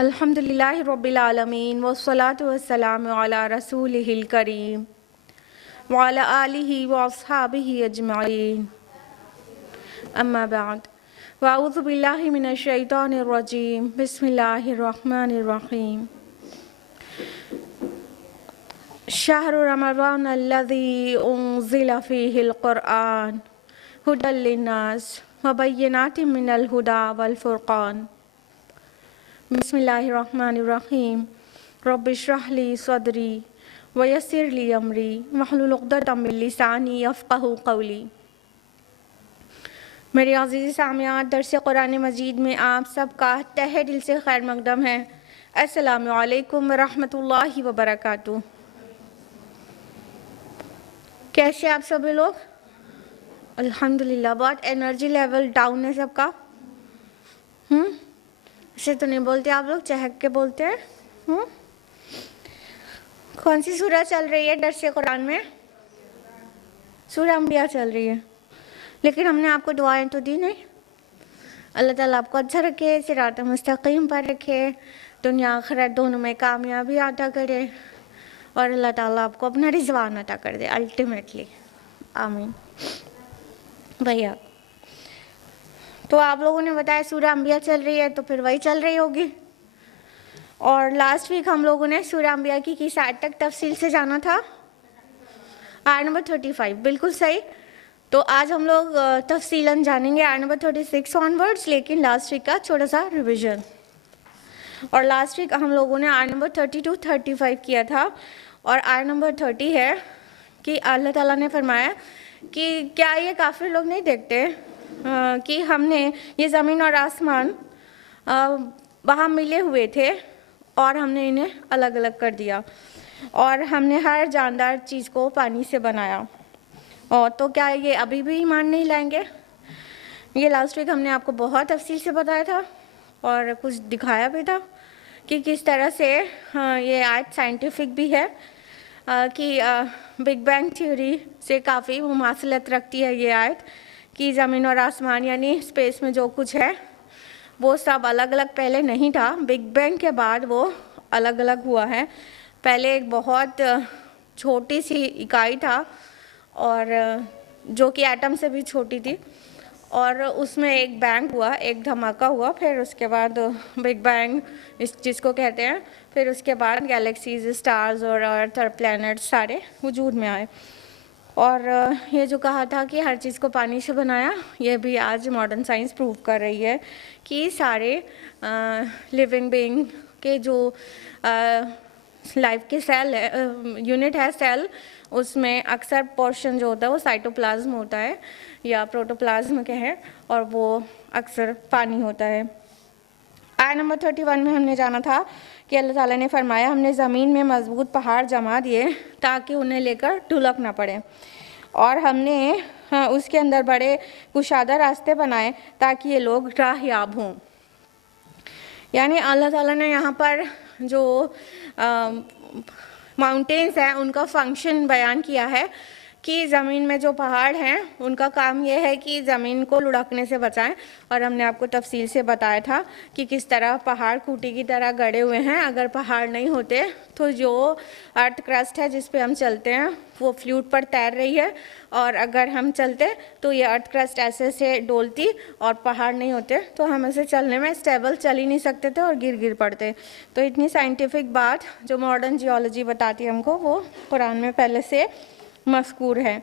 अल्हम्दुलिल्लाह रब्बिल आलमीन वस्सलातु वस्सलामु अला रसूलिहिल करीम व अला आलिहि व अस्हाबिहि अजमईन अम्मा बाद व अऊज़ु बिल्लाहि मिनश शैतानिर रजीम बिस्मिल्लाहिर रहमानिर रहीम शहरु रमज़ान अल्लज़ी उन्ज़िला फ़ीहिल क़ुरआन हुदल लिन्नास व बय्यिनातिम मिनल हुदा वल फ़ुरक़ान बिस्मिल्लाहिर्रहमानिर्रहीम रब्बि इश्रह ली सदरी व यस्सिर ली अमरी वहलुल उक़दतम मिन लिसानी यफ़क़हू क़ौली। मेरे अज़ीज़ सामियात, दर्स कुरान मजीद में आप सबका तहे दिल से खैर मक़दम है। अस्सलामु अलैकुम व रहमतुल्लाहि व बरकातुहू। कैसे आप सभी लोग? अल्हम्दुलिल्लाह। बहुत एनर्जी लेवल डाउन है सबका। ऐसे तो नहीं बोलते आप लोग, चहक के बोलते हैं। कौन सी सूरह चल रही है दर्स कुरान में? सूरह अंबिया चल रही है। लेकिन हमने आपको दुआएं तो दी नहीं। अल्लाह ताला आपको अच्छा रखे, सिरात मुस्तकीम पर रखे, दुनिया आखिरत दोनों में कामयाबी अता करे और अल्लाह ताला आपको अपना रिज़वान अता कर दे अल्टीमेटली। आमीन भैया। तो आप लोगों ने बताया सूरह अंबिया चल रही है, तो फिर वही चल रही होगी। और लास्ट वीक हम लोगों ने सूरह अंबिया की किस आयत तक तफसील से जाना था? आयत नंबर 35, बिल्कुल सही। तो आज हम लोग तफसीलन जानेंगे आयत नंबर 36 ऑनवर्ड्स, लेकिन लास्ट वीक का छोटा सा रिविजन। और लास्ट वीक हम लोगों ने आयत नंबर 32, 35 किया था। और आयत नंबर 30 है कि अल्लाह ताला ने फरमाया कि क्या ये काफिर लोग नहीं देखते कि हमने ये ज़मीन और आसमान वहाँ मिले हुए थे और हमने इन्हें अलग अलग कर दिया और हमने हर जानदार चीज़ को पानी से बनाया। और तो क्या ये अभी भी ईमान नहीं लाएंगे? ये लास्ट वीक हमने आपको बहुत तफसील से बताया था और कुछ दिखाया भी था कि किस तरह से ये आयत साइंटिफिक भी है कि बिग बैंग थ्योरी से काफ़ी मुमासलत रखती है ये आयत कि ज़मीन और आसमान यानी स्पेस में जो कुछ है वो सब अलग अलग पहले नहीं था। बिग बैंग के बाद वो अलग अलग हुआ है। पहले एक बहुत छोटी सी इकाई था और जो कि एटम से भी छोटी थी और उसमें एक बैंग हुआ, एक धमाका हुआ, फिर उसके बाद बिग बैंग इस चीज़ को कहते हैं। फिर उसके बाद गैलेक्सीज, स्टार्स और अर्थ और प्लैनेट्स सारे वजूद में आए। और ये जो कहा था कि हर चीज़ को पानी से बनाया, ये भी आज मॉडर्न साइंस प्रूव कर रही है कि सारे लिविंग बीइंग के जो लाइफ के सेल है, यूनिट है सेल, उसमें अक्सर पोर्शन जो होता है वो साइटोप्लाज्म होता है या प्रोटोप्लाज्म के हैं और वो अक्सर पानी होता है। आयत नंबर 31 में हमने जाना था कि अल्लाह ताला ने फरमाया हमने ज़मीन में मजबूत पहाड़ जमा दिए ताकि उन्हें लेकर ढुलक ना पड़े और हमने उसके अंदर बड़े कुशादा रास्ते बनाए ताकि ये लोग राहयाब हों। यानी अल्लाह ताला ने यहाँ पर जो माउंटेन्स हैं उनका फंक्शन बयान किया है कि ज़मीन में जो पहाड़ हैं उनका काम यह है कि ज़मीन को लुढ़कने से बचाएं। और हमने आपको तफसील से बताया था कि किस तरह पहाड़ खूंटी की तरह गड़े हुए हैं। अगर पहाड़ नहीं होते तो जो अर्थ क्रस्ट है जिस पे हम चलते हैं वो फ्लूट पर तैर रही है और अगर हम चलते तो ये अर्थ क्रस्ट ऐसे से डोलती और पहाड़ नहीं होते तो हम ऐसे चलने में स्टेबल चल ही नहीं सकते थे और गिर पड़ते। तो इतनी साइंटिफिक बात जो मॉडर्न जियोलॉजी बताती है हमको वो कुरान में पहले से मज़कूर है।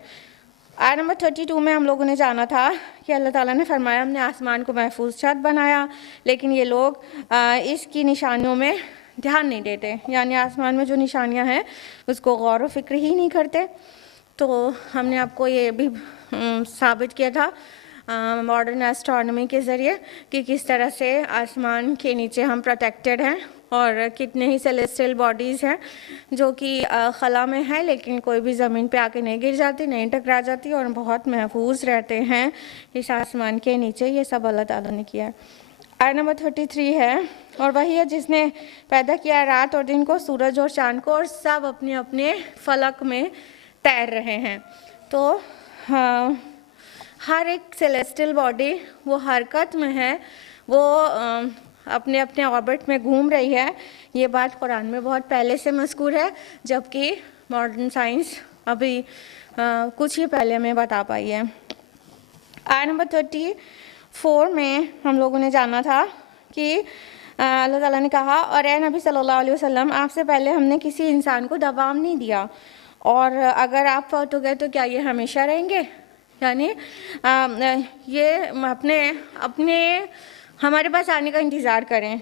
आयत नंबर 32 में हम लोगों ने जाना था कि अल्लाह ताला ने फरमाया हमने आसमान को महफूज छत बनाया, लेकिन ये लोग इसकी निशानियों में ध्यान नहीं देते, यानी आसमान में जो निशानियां हैं उसको गौर व फिक्र ही नहीं करते। तो हमने आपको ये भी साबित किया था मॉडर्न एस्ट्रोनॉमी के ज़रिए कि किस तरह से आसमान के नीचे हम प्रोटेक्टेड हैं और कितने ही सेलेस्टियल बॉडीज़ हैं जो कि खला में है लेकिन कोई भी ज़मीन पे आके नहीं गिर जाती, नहीं टकरा जाती और बहुत महफूज रहते हैं इस आसमान के नीचे। ये सब अल्लाह ताला ने किया है। आयत नंबर 33 है, और वही है जिसने पैदा किया रात और दिन को, सूरज और चाँद को, और सब अपने अपने फलक में तैर रहे हैं। तो हर एक सेलेस्टियल बॉडी वो हरकत में है, वो अपने अपने ऑर्बिट में घूम रही है। ये बात कुरान में बहुत पहले से मज़कूर है, जबकि मॉडर्न साइंस अभी कुछ ही पहले हमें बता पाई है। आयत नंबर 34 में हम लोगों ने जाना था कि अल्लाह ताला ने कहा, और ए नबी सल्लल्लाहु अलैहि वसल्लम, आपसे पहले हमने किसी इंसान को दबाव नहीं दिया, और अगर आप फौत हो गए तो क्या ये हमेशा रहेंगे? यानी ये अपने अपने हमारे पास आने का इंतज़ार करें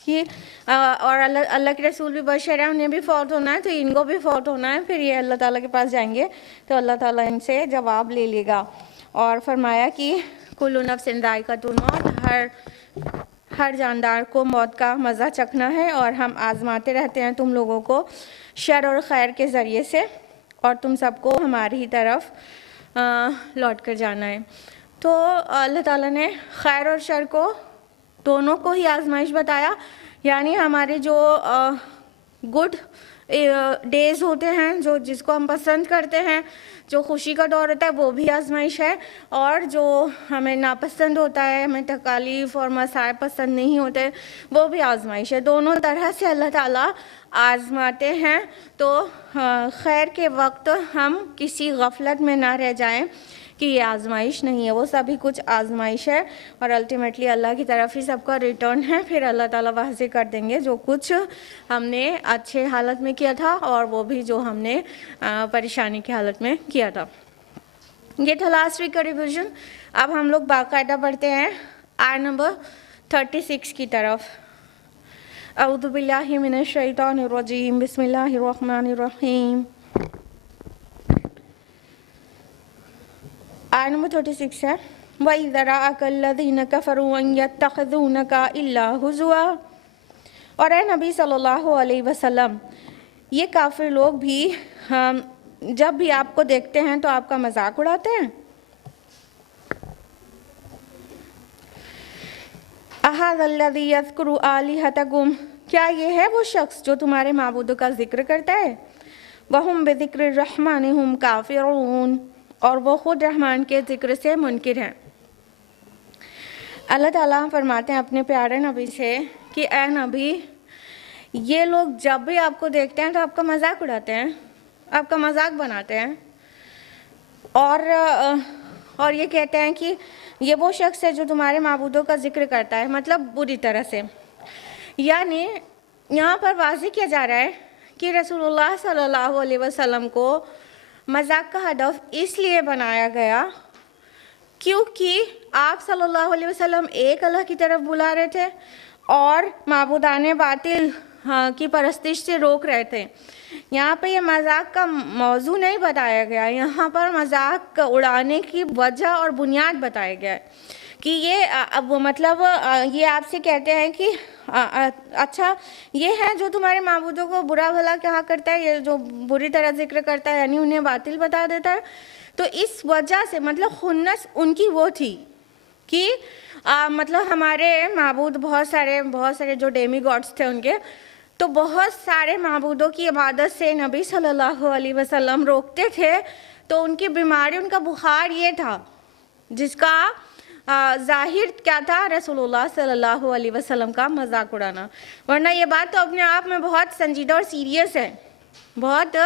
कि और अल्लाह के रसूल भी बशर है, उन्हें भी फौत होना है तो इनको भी फौत होना है, फिर ये अल्लाह ताला के पास जाएंगे तो अल्लाह ताला इनसे जवाब ले लेगा। और फरमाया कि कुल्लु नफ्सिन ज़ाइक़तुल मौत, हर जानदार को मौत का मज़ा चखना है, और हम आजमाते रहते हैं तुम लोगों को शर और खैर के ज़रिए से, और तुम सबको हमारी ही तरफ लौट कर जाना है। तो अल्लाह ताला ने खैर और शर को दोनों को ही आजमाइश बताया, यानी हमारे जो गुड डेज़ होते हैं, जो जिसको हम पसंद करते हैं, जो खुशी का दौर होता है, वो भी आजमाइश है, और जो हमें नापसंद होता है, हमें तकालीफ और मसाइब पसंद नहीं होते, वो भी आजमाइश है। दोनों तरह से अल्लाह ताला आजमाते हैं। तो खैर के वक्त हम किसी गफलत में ना रह जाएं कि ये आजमाइश नहीं है, वो सभी कुछ आजमाइश है, और अल्टीमेटली अल्लाह की तरफ ही सबका रिटर्न है। फिर अल्लाह ताला वाज़े कर देंगे जो कुछ हमने अच्छे हालत में किया था और वो भी जो हमने परेशानी की हालत में किया था। ये था लास्ट वीक का रिविज़न। अब हम लोग बाकायदा पढ़ते हैं आयत नंबर 36 की तरफ। अऊज़ु बिल्लाहि मिनश शैतानिर रजीम, बिस्मिल्लाहिर रहमानिर रहीम। आयत नंबर 36 है, वइज़ा रअकल्लज़ीना कफ़रू अन यत्तख़िज़ूनका इल्ला हुज़ुआ, और ए नबी सल्लल्लाहु अलैहि वसल्लम, ये काफिर लोग भी जब भी आपको देखते हैं तो आपका मजाक उड़ाते हैं। अहाज़ल्लज़ी यज़्कुरु आलिहतकुम, क्या ये है वो शख्स जो तुम्हारे माबूदों का जिक्र करता है? वहुम बिज़िक्रिर रहमानि हुम काफ़िरून, और वो खुद रहमान के ज़िक्र से मुनकिर हैं। अल्लाह ताला फरमाते हैं अपने प्यारे नबी से कि ए नबी, ये लोग जब भी आपको देखते हैं तो आपका मजाक उड़ाते हैं, आपका मजाक बनाते हैं, और ये कहते हैं कि ये वो शख्स है जो तुम्हारे माबूदों का जिक्र करता है, मतलब बुरी तरह से। यानी यहाँ पर वाज़ेह किया जा रहा है कि रसूलुल्लाह सल्लल्लाहु अलैहि वसल्लम को मजाक का हदफ इसलिए बनाया गया क्योंकि आप सल्लल्लाहु अलैहि वसल्लम एक अल्लाह की तरफ बुला रहे थे और माबूदाने बातिल की परस्तिश से रोक रहे थे। यहाँ पे ये मजाक का मौजू नहीं बताया गया, यहाँ पर मजाक उड़ाने की वजह और बुनियाद बताया गया है कि ये अब मतलब ये आपसे कहते हैं कि अच्छा ये है जो तुम्हारे माबूदों को बुरा भला कहा करता है, ये जो बुरी तरह जिक्र करता है, यानी उन्हें बातिल बता देता है। तो इस वजह से मतलब खुन्नस उनकी वो थी कि मतलब हमारे माबूद बहुत सारे जो डेमी गॉड्स थे उनके, तो बहुत सारे माबूदों की इबादत से नबी सल्लल्लाहु अलैहि वसल्लम रोकते थे। तो उनकी बीमारी, उनका बुखार ये था जिसका जाहिर क्या था, रसूलुल्लाह सल्लल्लाहु अलैहि वसल्लम का मजाक उड़ाना। वरना ये बात तो अपने आप में बहुत संजीदा और सीरियस है, बहुत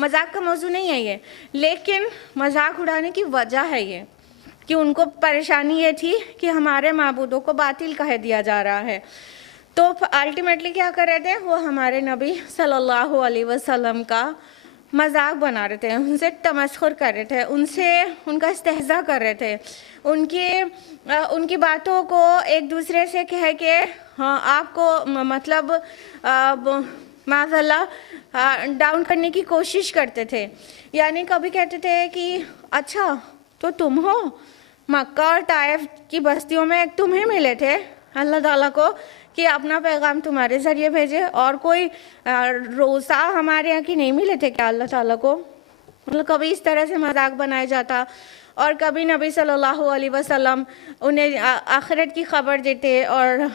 मजाक का मौजू नहीं है ये, लेकिन मजाक उड़ाने की वजह है ये कि उनको परेशानी ये थी कि हमारे माबूदों को बातिल कह दिया जा रहा है। तो अल्टीमेटली क्या कर रहे थे वो, हमारे नबी सल्लल्लाहु अलैहि वसल्लम का मजाक बना रहे थे, उनसे तमस्खुर कर रहे थे, उनसे उनका इस्तेहज़ा कर रहे थे, उनकी बातों को एक दूसरे से कह के हाँ आपको मतलब माज़अल्लाह डाउन करने की कोशिश करते थे। यानी कभी कहते थे कि अच्छा तो तुम हो, मक्का और ताइफ की बस्तियों में एक तुम्हें मिले थे अल्लाह ताला को कि अपना पैगाम तुम्हारे ज़रिए भेजे, और कोई रोज़ा हमारे यहाँ की नहीं मिले थे क्या अल्लाह ताला को? मतलब कभी इस तरह से मजाक बनाया जाता। और कभी नबी सल्लल्लाहु अलैहि वसल्लम उन्हें आखिरत की ख़बर देते और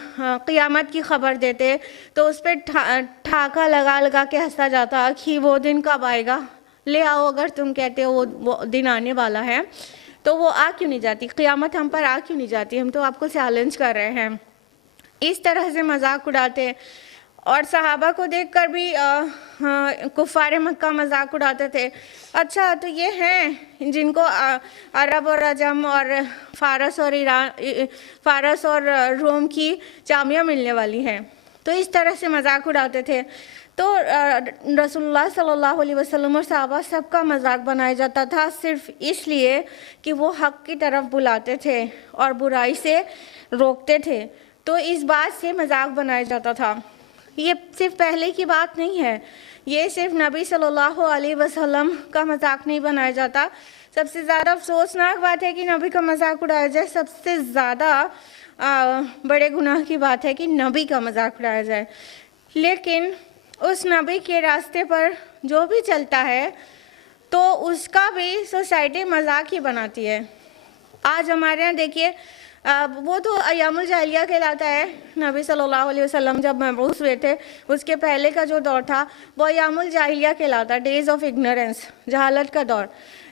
क़ियामत की ख़बर देते तो उस पर ठाका लगा लगा के हंसा जाता कि वो दिन कब आएगा, ले आओ, अगर तुम कहते हो वो दिन आने वाला है तो वो आ क्यों नहीं जाती, क़ियामत हम पर आ क्यों नहीं जाती, हम तो आपको चैलेंज कर रहे हैं। इस तरह से मजाक उड़ाते। और सहाबा को देखकर भी कुफ़ार मक्का मजाक उड़ाते थे। अच्छा तो ये हैं जिनको अरब और अजम और फ़ारस और रोम की चाबियाँ मिलने वाली हैं, तो इस तरह से मजाक उड़ाते थे। तो रसूलुल्लाह सल्लल्लाहु अलैहि वसल्लम और सहाबा सबका मजाक बनाया जाता था सिर्फ़ इसलिए कि वो हक़ की तरफ बुलाते थे और बुराई से रोकते थे। तो इस बात से मजाक बनाया जाता था। ये सिर्फ पहले की बात नहीं है, ये सिर्फ नबी सल्लल्लाहु अलैहि वसल्लम का मजाक नहीं बनाया जाता। सबसे ज़्यादा अफसोसनाक बात है कि नबी का मजाक उड़ाया जाए, सबसे ज़्यादा बड़े गुनाह की बात है कि नबी का मजाक उड़ाया जाए। लेकिन उस नबी के रास्ते पर जो भी चलता है तो उसका भी सोसाइटी मजाक ही बनाती है। आज हमारे यहाँ देखिए वो तो अय्यामुल जाहिलिया कहलाता है। नबी सल्लल्लाहु अलैहि वसल्लम जब मबऊस हुए थे उसके पहले का जो दौर था वो अय्यामुल जाहिलिया कहलाता, डेज़ ऑफ इग्नोरेंस, जहालत का दौर।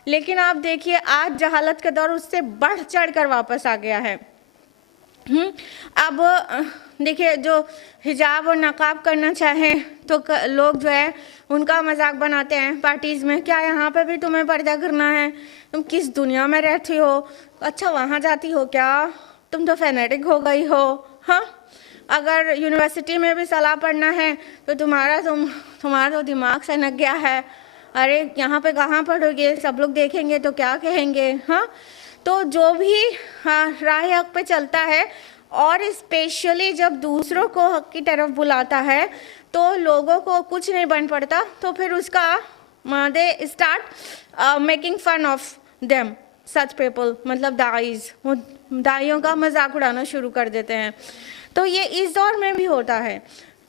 लेकिन आप देखिए आज जहालत का दौर उससे बढ़ चढ़ कर वापस आ गया है। अब देखिए जो हिजाब और नकाब करना चाहें तो लोग जो है उनका मजाक बनाते हैं पार्टीज़ में, क्या यहाँ पे भी तुम्हें पर्दा करना है, तुम किस दुनिया में रहती हो, अच्छा वहाँ जाती हो क्या, तुम तो फैनेटिक हो गई हो। हाँ, अगर यूनिवर्सिटी में भी सलाह पढ़ना है तो तुम्हारा तो दिमाग सनक गया है, अरे यहाँ पे कहाँ पढ़ोगे, सब लोग देखेंगे तो क्या कहेंगे। हाँ, तो जो भी राह हक पे चलता है और स्पेशली जब दूसरों को हक की तरफ बुलाता है तो लोगों को कुछ नहीं बन पड़ता, तो फिर उसका they start making fun of them such people, मतलब दाईज, वो दाइयों का मजाक उड़ाना शुरू कर देते हैं। तो ये इस दौर में भी होता है।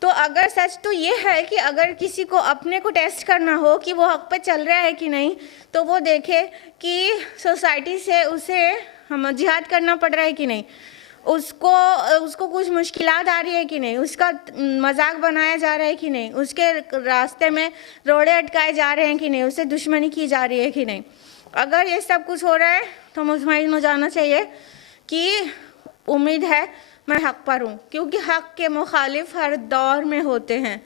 तो अगर सच तो ये है कि अगर किसी को अपने को टेस्ट करना हो कि वो हक पे चल रहा है कि नहीं, तो वो देखे कि सोसाइटी से उसे हम जिहाद करना पड़ रहा है कि नहीं, उसको कुछ मुश्किलात आ रही है कि नहीं, उसका मजाक बनाया जा रहा है कि नहीं, उसके रास्ते में रोड़े अटकाए जा रहे हैं कि नहीं, उससे दुश्मनी की जा रही है कि नहीं। अगर ये सब कुछ हो रहा है तो मुतमईन हो जाना चाहिए कि उम्मीद है मैं हक़ पर हूँ, क्योंकि हक़ के मुखालिफ हर दौर में होते हैं।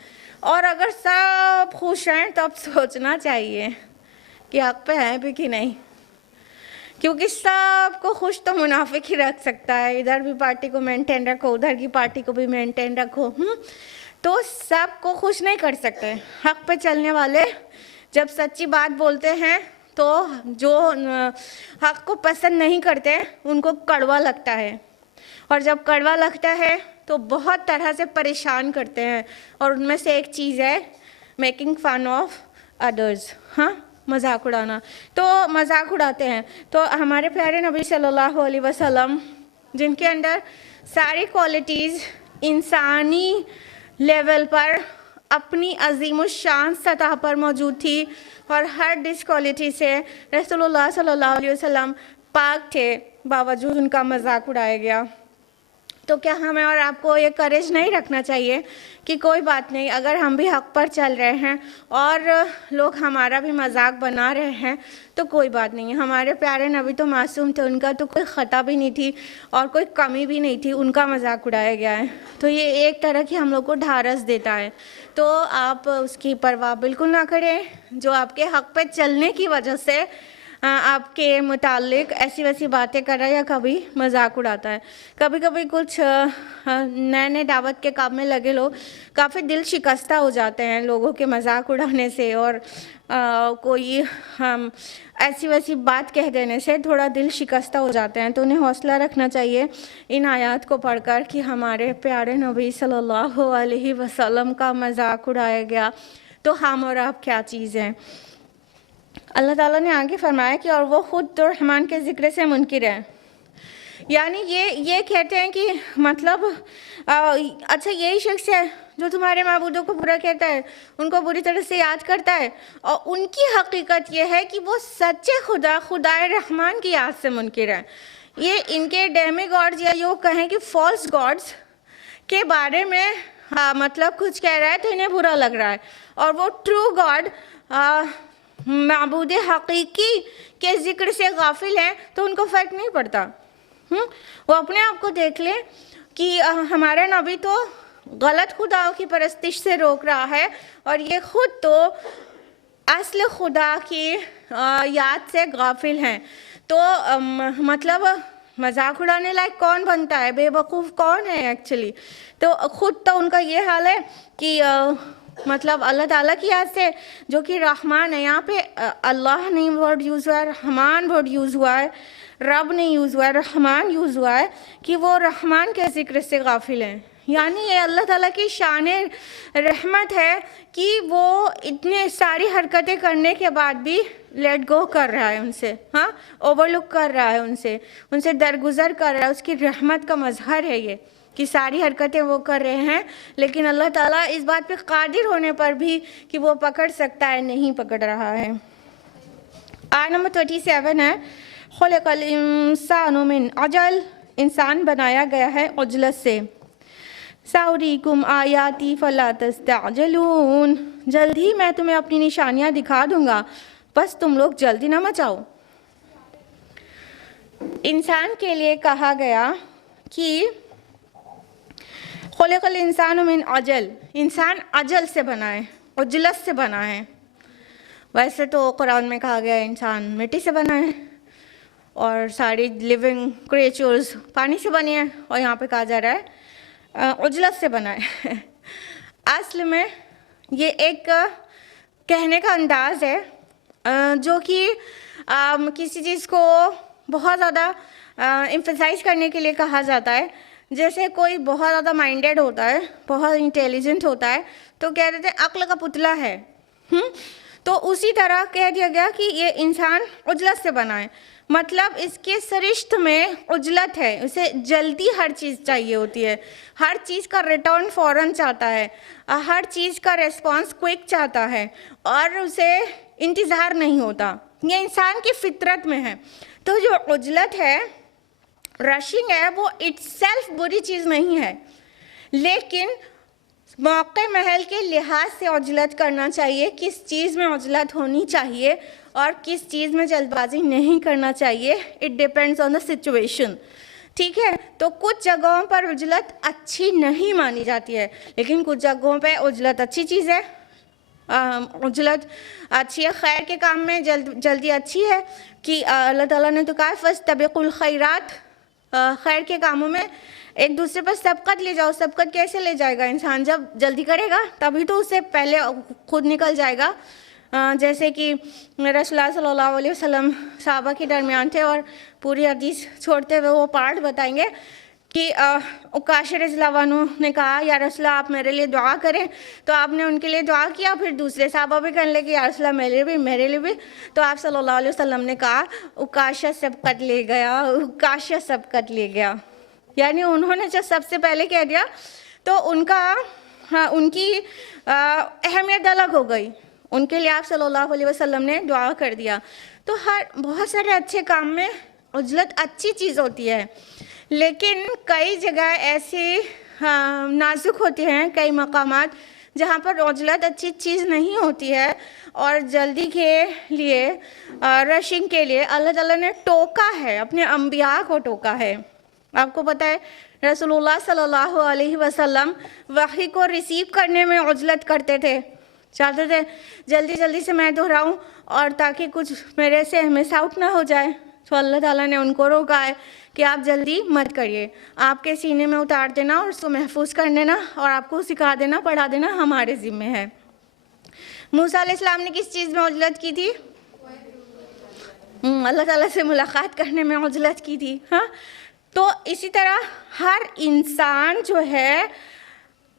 और अगर सब खुश हैं तब सोचना चाहिए कि हक़ पे हैं भी कि नहीं, क्योंकि सबको खुश तो मुनाफिक ही रख सकता है। इधर भी पार्टी को मेंटेन रखो, उधर की पार्टी को भी मेंटेन रखो, तो सबको खुश नहीं कर सकते। हक़ पे चलने वाले जब सच्ची बात बोलते हैं तो जो हक़ को पसंद नहीं करते उनको कड़वा लगता है, और जब कड़वा लगता है तो बहुत तरह से परेशान करते हैं, और उनमें से एक चीज़ है मेकिंग फ़न ऑफ अदर्स। हाँ, मजाक उड़ाना। तो मजाक उड़ाते हैं। तो हमारे प्यारे नबी सल्लल्लाहु अलैहि वसल्लम जिनके अंदर सारी क्वालिटीज़ इंसानी लेवल पर अपनी अज़ीमुश्शान सतह पर मौजूद थी, और हर डिसक्वालिटी से रसूलुल्लाह सल्लल्लाहु अलैहि वसल्लम पाक थे, बावजूद उनका मजाक उड़ाया गया। तो क्या हमें और आपको ये करेज नहीं रखना चाहिए कि कोई बात नहीं, अगर हम भी हक़ पर चल रहे हैं और लोग हमारा भी मजाक बना रहे हैं तो कोई बात नहीं है। हमारे प्यारे नबी तो मासूम थे, उनका तो कोई ख़ता भी नहीं थी और कोई कमी भी नहीं थी, उनका मजाक उड़ाया गया है। तो ये एक तरह की हम लोग को ढारस देता है। तो आप उसकी परवाह बिल्कुल ना करें, जो आपके हक़ पर चलने की वजह से आपके मुतालिक ऐसी वैसी बातें कर रहा है या कभी मजाक उड़ाता है। कभी कभी कुछ नए नए दावत के काम में लगे लोग काफ़ी दिल शिकस्ता हो जाते हैं लोगों के मजाक उड़ाने से, और कोई हम ऐसी वैसी बात कह देने से थोड़ा दिल शिकस्ता हो जाते हैं। तो उन्हें हौसला रखना चाहिए इन आयत को पढ़कर कि हमारे प्यारे नबी सल्लल्लाहु अलैहि वसल्लम का मजाक उड़ाया गया तो हम और आप क्या चीज़ हैं। अल्लाह ताला ने आगे फरमाया कि और वो ख़ुद तो रहमान के ज़िक्र से मुनकिर है, यानी ये कहते हैं कि मतलब अच्छा यही शख्स है जो तुम्हारे माबूदों को बुरा कहता है, उनको बुरी तरह से याद करता है, और उनकी हकीकत ये है कि वो सच्चे खुदाए रहमान की याद से मुनकिर है। ये इनके डेमी गॉड्स या यूँ कहें कि फॉल्स गॉड्स के बारे में मतलब कुछ कह रहा है तो इन्हें बुरा लग रहा है, और वो ट्रू गॉड माबूद हकीकी के ज़िक्र से गाफिल हैं तो उनको फ़र्क नहीं पड़ता। वो अपने आप को देख ले कि हमारा नबी तो गलत खुदाओं की परस्तिश से रोक रहा है और ये ख़ुद तो असल खुदा की याद से गाफिल हैं। तो मतलब मजाक उड़ाने लायक कौन बनता है, बेवकूफ़ कौन है एक्चुअली। तो ख़ुद तो उनका ये हाल है कि मतलब अल्लाह ताला की याद से जो कि रहमान है, यहाँ पे अल्लाह नहीं वर्ड यूज़ हुआ है, रहमान वर्ड यूज़ हुआ है, रब नहीं यूज़ हुआ है, रहमान यूज़ हुआ है कि वो रहमान के ज़िक्र से गाफिल हैं। यानी ये अल्लाह ताला की शान रहमत है कि वो इतने सारी हरकतें करने के बाद भी लेट गो कर रहा है उनसे, हाँ ओवरलुक कर रहा है उनसे दरगुजर कर रहा है। उसकी रहमत का मजहर है ये कि सारी हरकतें वो कर रहे हैं, लेकिन अल्लाह ताला इस बात पे कादिर होने पर भी कि वो पकड़ सकता है नहीं पकड़ रहा है। आयत नंबर 37 है, खुलिक़ल इंसानु मिन अजल, इंसान बनाया गया है उजलत से। साउरीकुम आयाती फला तस्तअजलून, जल्द ही मैं तुम्हें अपनी निशानियाँ दिखा दूंगा, बस तुम लोग जल्दी ना मचाओ। इंसान के लिए कहा गया कि खुलिक़ल इंसानु मिन अजल, इंसान अजल से बना है, उजलत से बना है। वैसे तो कुरान में कहा गया इंसान मिट्टी से बना है और सारी लिविंग क्रिएचर्स पानी से बनी है, और यहाँ पे कहा जा रहा है उजलत से बना है। असल में ये एक कहने का अंदाज़ है जो कि किसी चीज़ को बहुत ज़्यादा एम्फसाइज करने के लिए कहा जाता है। जैसे कोई बहुत ज़्यादा माइंडेड होता है, बहुत इंटेलिजेंट होता है, तो कह देते हैं अक्ल का पुतला है। तो उसी तरह कह दिया गया कि ये इंसान उजलत से बना है, मतलब इसके सरिश्त में उजलत है, उसे जल्दी हर चीज़ चाहिए होती है, हर चीज़ का रिटर्न फ़ौरन चाहता है, हर चीज़ का रिस्पांस क्विक चाहता है और उसे इंतज़ार नहीं होता। ये इंसान की फितरत में है। तो जो उजलत है, रशिंग है, वो इट्सेल्फ बुरी चीज़ नहीं है, लेकिन मौके महल के लिहाज से उजलत करना चाहिए, किस चीज़ में उजलत होनी चाहिए और किस चीज़ में जल्दबाजी नहीं करना चाहिए। It depends on the situation, ठीक है। तो कुछ जगहों पर उजलत अच्छी नहीं मानी जाती है, लेकिन कुछ जगहों पे उजलत अच्छी चीज़ है। उजलत अच्छी है, खैर के काम में जल्दी अच्छी है कि अल्लाह ताला ने तो कहा फस्तबिकुल खैरात, खैर के कामों में एक दूसरे पर सबकत ले जाओ। सबकत कैसे ले जाएगा इंसान, जब जल्दी करेगा तभी तो उससे पहले खुद निकल जाएगा। जैसे कि रसूलुल्लाह सल्लल्लाहु अलैहि वसल्लम सहाबा के दरमियान थे और पूरी हदीस छोड़ते हुए वो पार्ट बताएंगे कि उकाशा रज़ियल्लाहु अन्हु ने कहा या रसूलल्लाह आप मेरे लिए दुआ करें, तो आपने उनके लिए दुआ किया। फिर दूसरे सहाबा भी कहने लगे या रसूलल्लाह मेरे लिए भी। तो आप सल्लल्लाहु अलैहि वसल्लम ने कहा उकाशा सबकत ले गया, उकाशा सबकत ले गया। यानी उन्होंने जब सबसे पहले कह दिया तो उनकी अहमियत अलग हो गई, उनके लिए आप सल्लल्लाहु अलैहि वसल्लम ने दुआ कर दिया। तो बहुत सारे अच्छे काम में उजलत अच्छी चीज़ होती है, लेकिन कई जगह ऐसे नाजुक होते हैं, कई मकामात जहाँ पर उजलत अच्छी चीज़ नहीं होती है और जल्दी के लिए रशिंग के लिए अल्लाह ताला ने टोका है, अपने अंबिया को टोका है। आपको पता है रसूलुल्लाह सल्लल्लाहु अलैहि वसल्लम वही को रिसीव करने में उजलत करते थे, चाहते थे जल्दी जल्दी से मैं दोहराऊं और ताकि कुछ मेरे से मिस आउट ना हो जाए, तो अल्लाह ताला ने उनको रोका है कि आप जल्दी मत करिए, आपके सीने में उतार देना और उसको महफूज कर देना और आपको सिखा देना, पढ़ा देना हमारे ज़िम्मे है। मूसा अलैहिस्सलाम ने किस चीज़ में उजलत की थी? अल्लाह ताला से मुलाकात करने में उजलत की थी। हाँ, तो इसी तरह हर इंसान जो है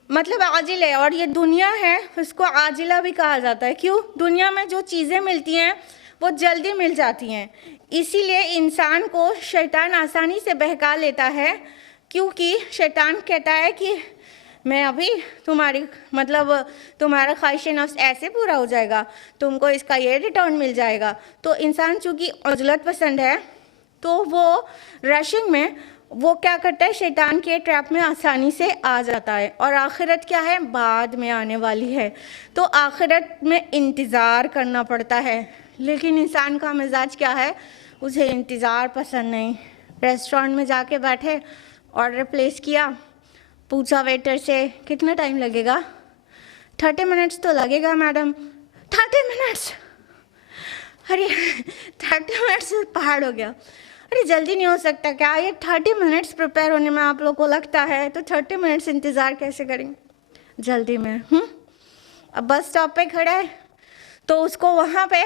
मतलब आजिल है, और ये दुनिया है उसको आजिला भी कहा जाता है। क्यों? दुनिया में जो चीज़ें मिलती हैं वो जल्दी मिल जाती हैं, इसीलिए इंसान को शैतान आसानी से बहका लेता है, क्योंकि शैतान कहता है कि मैं अभी तुम्हारी मतलब तुम्हारा ख्वाहिश नफ्स ऐसे पूरा हो जाएगा, तुमको इसका ये रिटर्न मिल जाएगा। तो इंसान चूँकि उजलत पसंद है तो वो रशिंग में वो क्या करता है, शैतान के ट्रैप में आसानी से आ जाता है। और आखिरत क्या है? बाद में आने वाली है, तो आखिरत में इंतज़ार करना पड़ता है। लेकिन इंसान का मिजाज क्या है? उसे इंतज़ार पसंद नहीं। रेस्टोरेंट में जाके बैठे, ऑर्डर प्लेस किया, पूछा वेटर से कितना टाइम लगेगा? 30 मिनट्स तो लगेगा मैडम। 30 मिनट्स? अरे 30 मिनट्स पहाड़ हो गया। अरे जल्दी नहीं हो सकता क्या? ये 30 मिनट्स प्रिपेयर होने में आप लोग को लगता है, तो 30 मिनट्स इंतज़ार कैसे करेंगे जल्दी में? अब बस स्टॉप पे खड़ा है तो उसको वहाँ पे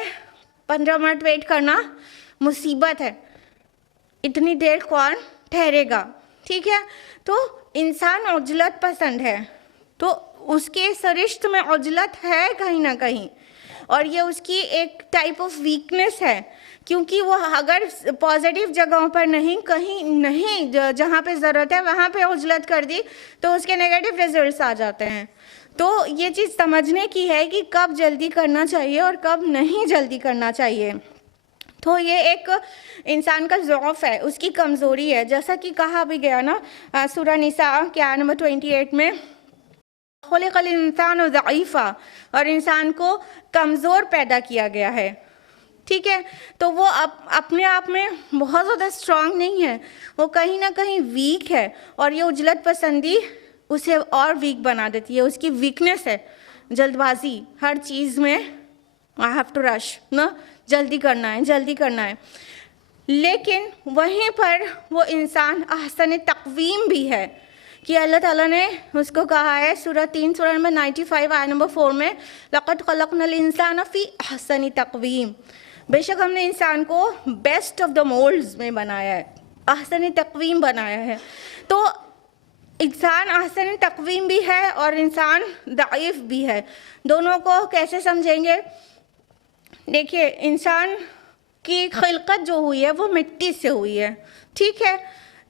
15 मिनट वेट करना मुसीबत है, इतनी देर कौन ठहरेगा? ठीक है, तो इंसान उजलत पसंद है, तो उसके सरिश्त में उजलत है कहीं ना कहीं, और ये उसकी एक टाइप ऑफ वीकनेस है, क्योंकि वो अगर पॉजिटिव जगहों पर नहीं, कहीं नहीं जहाँ पे ज़रूरत है वहाँ पे उजलत कर दी तो उसके नेगेटिव रिजल्ट्स आ जाते हैं। तो ये चीज़ समझने की है कि कब जल्दी करना चाहिए और कब नहीं जल्दी करना चाहिए। तो ये एक इंसान का ज़ौफ़ है, उसकी कमज़ोरी है, जैसा कि कहा भी गया ना सूरह निसा के आयत नंबर 28 में, खुलिक़ल इंसानु ज़ईफ़ा, और इंसान को कमज़ोर पैदा किया गया है। ठीक है, तो वो अपने आप में बहुत ज़्यादा स्ट्रांग नहीं है, वो कहीं ना कहीं वीक है, और ये उजलत पसंदी उसे और वीक बना देती है। उसकी वीकनेस है जल्दबाजी, हर चीज़ में आई हैव टू रश ना, जल्दी करना है, जल्दी करना है। लेकिन वहीं पर वो इंसान अहसन तक़वीम भी है कि अल्लाह ताला ने उसको कहा है सूरह 3 सूरह नंबर 95 आयत नंबर 4 में, लक़द ख़लक़नल इंसान फ़ी अहसन तक़वीम, बेशक हमने इंसान को बेस्ट ऑफ द मोल्ड्स में बनाया है, अहसन तक़वीम बनाया है। तो इंसान अहसन तक़वीम भी है और इंसान दाइफ़ भी है। दोनों को कैसे समझेंगे? देखिए, इंसान की खिलकत जो हुई है वो मिट्टी से हुई है। ठीक है,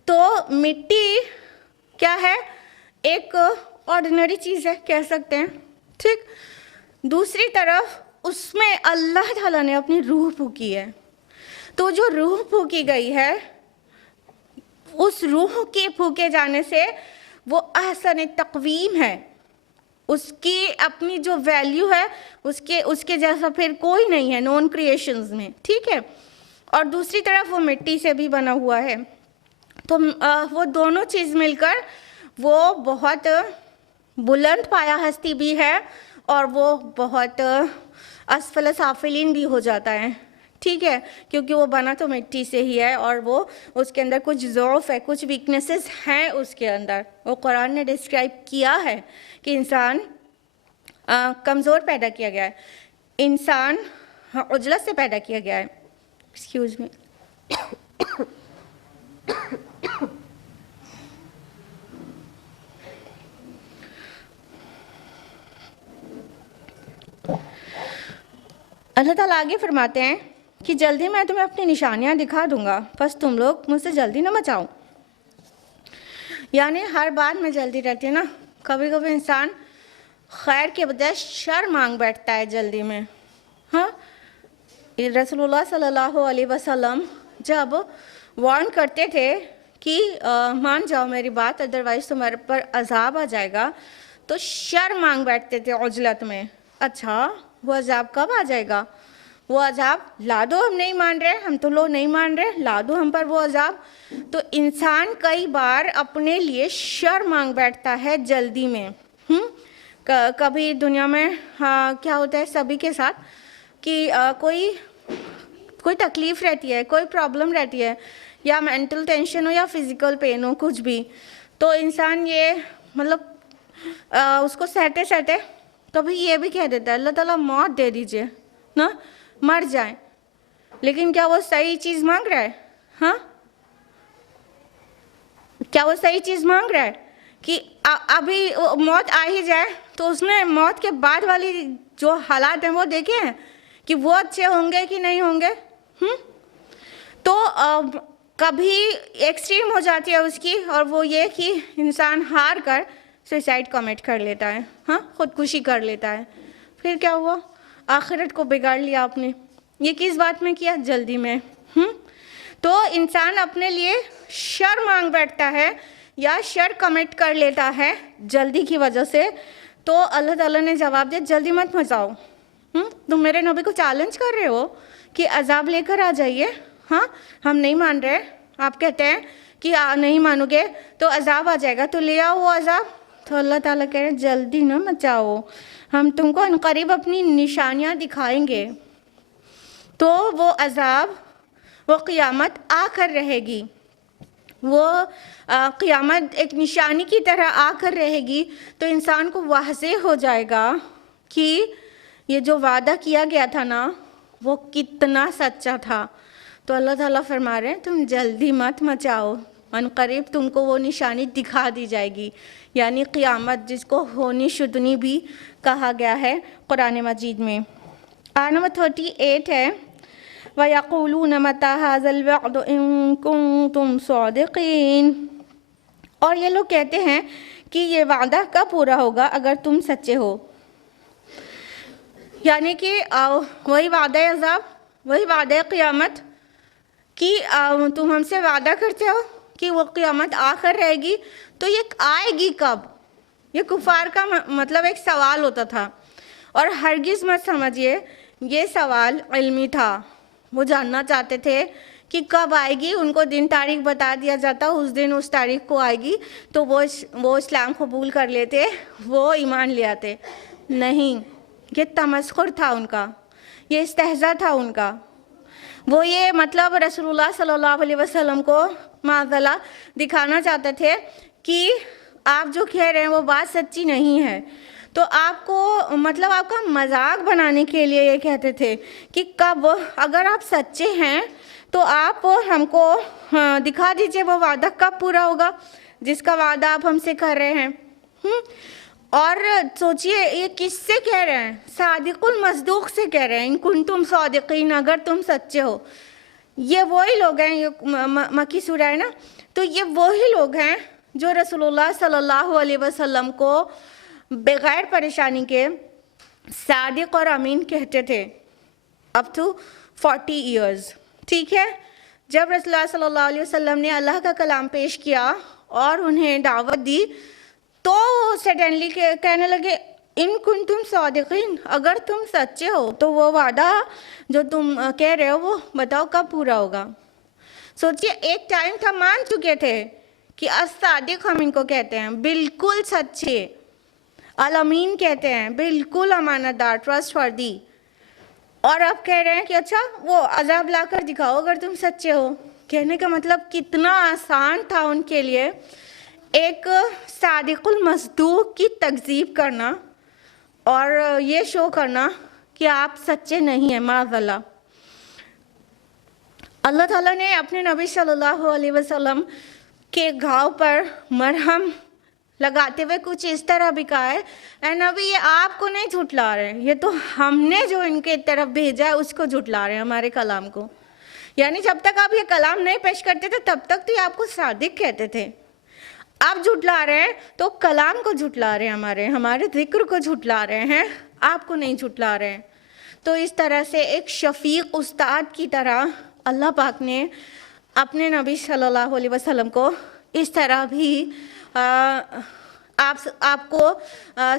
तो मिट्टी क्या है? एक ऑर्डिनरी चीज़ है, कह सकते हैं। ठीक, दूसरी तरफ उसमें अल्लाह ताला ने अपनी रूह फूकी है, तो जो रूह फूकी गई है, उस रूह के फूके जाने से वो अहसन तक़वीम है, उसकी अपनी जो वैल्यू है उसके जैसा फिर कोई नहीं है नॉन क्रिएशंस में। ठीक है, और दूसरी तरफ वो मिट्टी से भी बना हुआ है, तो वो दोनों चीज़ मिलकर वो बहुत बुलंद पाया हस्ती भी है और वो बहुत असफल साफिलीन भी हो जाता है। ठीक है, क्योंकि वो बना तो मिट्टी से ही है और वो उसके अंदर कुछ ज़ौफ़ है, कुछ वीकनेसेस हैं उसके अंदर। वो कुरान ने डिस्क्राइब किया है कि इंसान कमज़ोर पैदा किया गया है, इंसान उजलत से पैदा किया गया है। Excuse me. अल्लाह ताला आगे फरमाते हैं कि जल्दी मैं तुम्हें अपनी निशानियां दिखा दूंगा, बस तुम लोग मुझसे जल्दी ना मचाओ। यानी हर बात में जल्दी रहती है ना, कभी कभी इंसान खैर के बजाय शर मांग बैठता है जल्दी में। हाँ, रसूलुल्लाह सल्लल्लाहु अलैहि वसल्लम जब वार्न करते थे कि मान जाओ मेरी बात, अदरवाइज़ तुम्हारे पर अजाब आ जाएगा, तो शर मांग बैठते थे उजलत में। अच्छा, वो अजाब कब आ जाएगा? वो अजाब ला दो, हम नहीं मान रहे, हम तो लोग नहीं मान रहे, ला दो हम पर वो अजाब। तो इंसान कई बार अपने लिए शर मांग बैठता है जल्दी में। कभी दुनिया में क्या होता है सभी के साथ कि कोई तकलीफ़ रहती है, कोई प्रॉब्लम रहती है, या मेंटल टेंशन हो या फिज़िकल पेन हो, कुछ भी, तो इंसान ये मतलब उसको सहते सहते कभी ये भी कह देता है अल्लाह ताला मौत दे दीजिए ना, मर जाए। लेकिन क्या वो सही चीज़ मांग रहा है? हाँ, क्या वो सही चीज़ मांग रहा है कि अभी मौत आ ही जाए? तो उसने मौत के बाद वाली जो हालात हैं वो देखे हैं कि वो अच्छे होंगे कि नहीं होंगे? तो कभी एक्सट्रीम हो जाती है उसकी, और वो ये कि इंसान हार कर सुसाइड कमिट कर लेता है, हाँ, ख़ुदकुशी कर लेता है। फिर क्या हुआ? आखिरत को बिगाड़ लिया आपने। ये किस बात में किया? जल्दी में। तो इंसान अपने लिए शर मांग बैठता है या शर कमिट कर लेता है जल्दी की वजह से, तो अल्लाह ताला ने जवाब दिया जल्दी मत मचाओ। तुम मेरे नबी को चैलेंज कर रहे हो कि अजाब लेकर आ जाइए, हाँ, हम नहीं मान रहे, आप कहते हैं कि नहीं मानोगे तो अजाब आ जाएगा, तो ले आओ वो अजाब। तो अल्लाह ताला कह रहे जल्दी ना मचाओ, हम तुमको अनकरीब अपनी निशानियाँ दिखाएंगे। तो वो अजाब, वो क़ियामत आकर रहेगी, वो क़ियामत एक निशानी की तरह आकर रहेगी। तो इंसान को वाज़ेह हो जाएगा कि ये जो वादा किया गया था ना वो कितना सच्चा था। तो अल्लाह ताला फरमा रहे हैं तुम जल्दी मत मचाओ, अनकरीब तुमको वो निशानी दिखा दी जाएगी, यानी क़ियामत, जिसको होनी शुदनी भी कहा गया है कुरान मजीद में। आयत नंबर 38 है, वयक़ूलून मता हाज़ल वअद इन कुंतुम सादिक़ीन, और ये लोग कहते हैं कि ये वादा कब पूरा होगा अगर तुम सच्चे हो। यानी कि वही वादा अज़ाब, वही वादा क़ियामत कि तुम हमसे वादा करते हो कि वो क़ियामत आकर रहेगी, तो ये आएगी कब? ये कुफ़ार का मतलब एक सवाल होता था, और हरगिज़ मत समझिए ये सवाल इल्मी था। वो जानना चाहते थे कि कब आएगी, उनको दिन तारीख बता दिया जाता, उस दिन उस तारीख को आएगी, तो वो इस्लाम कबूल कर लेते, वो ईमान ले आते। नहीं, ये तमस्खुर था उनका, ये इस्तेहज़ा था उनका। वो ये मतलब रसूलुल्लाह सल्लल्लाहु अलैहि वसल्लम को माज़अल्लाह दिखाना चाहते थे कि आप जो कह रहे हैं वो बात सच्ची नहीं है। तो आपको मतलब आपका मजाक बनाने के लिए ये कहते थे कि कब, अगर आप सच्चे हैं तो आप हमको दिखा दीजिए वो वादा कब पूरा होगा जिसका वादा आप हमसे कर रहे हैं। और सोचिए ये किससे कह रहे हैं? सादिकुल मसदूक से कह रहे हैं, इन कुंतुम सादिकीन, अगर तुम सच्चे हो। ये वही लोग हैं, ये मक्की सूरा है ना, तो ये वही लोग हैं जो रसूलुल्लाह सल्लल्लाहु अलैहि वसल्लम को बग़ैर परेशानी के सादिक और अमीन कहते थे अप टू 40 ईयर्स। ठीक है, जब रसूलुल्लाह सल्लल्लाहु अलैहि वसल्लम ने अल्लाह का कलाम पेश किया और उन्हें दावत दी, तो सडनली कहने लगे इन कुंतुम सादिकीन, अगर तुम सच्चे हो तो वो वादा जो तुम कह रहे हो वो बताओ कब पूरा होगा। सोचिए, एक टाइम था मान चुके थे कि अस-सादिक हम इनको कहते हैं, बिल्कुल सच्चे, अल-अमीन कहते हैं, बिल्कुल अमानतदार, ट्रस्टवर्दी, और अब कह रहे हैं कि अच्छा वो अजाब लाकर दिखाओ अगर तुम सच्चे हो। कहने का मतलब कितना आसान था उनके लिए एक सादिकुल मसदूक की तकज़ीब करना और ये शो करना कि आप सच्चे नहीं हैं। माज़अल्लाह, अल्लाह ताला ने अपने नबी सल्लल्लाहु अलैहि वसल्लम के घाव पर मरहम लगाते हुए कुछ इस तरह भी कहा है, ए नबी ये आपको नहीं झुठला रहे हैं, ये तो हमने जो इनके तरफ भेजा है उसको झुठला रहे हैं, हमारे कलाम को। यानी जब तक आप ये कलाम नहीं पेश करते थे तब तक तो ये आपको सादिक कहते थे, आप झुठला रहे हैं तो कलाम को झुठला रहे हैं, हमारे ज़िक्र को झुठला रहे हैं, आपको नहीं झुठला रहे हैं। तो इस तरह से एक शफीक उस्ताद की तरह अल्लाह पाक ने अपने नबी सल्लल्लाहु अलैहि वसल्लम को इस तरह भी आपको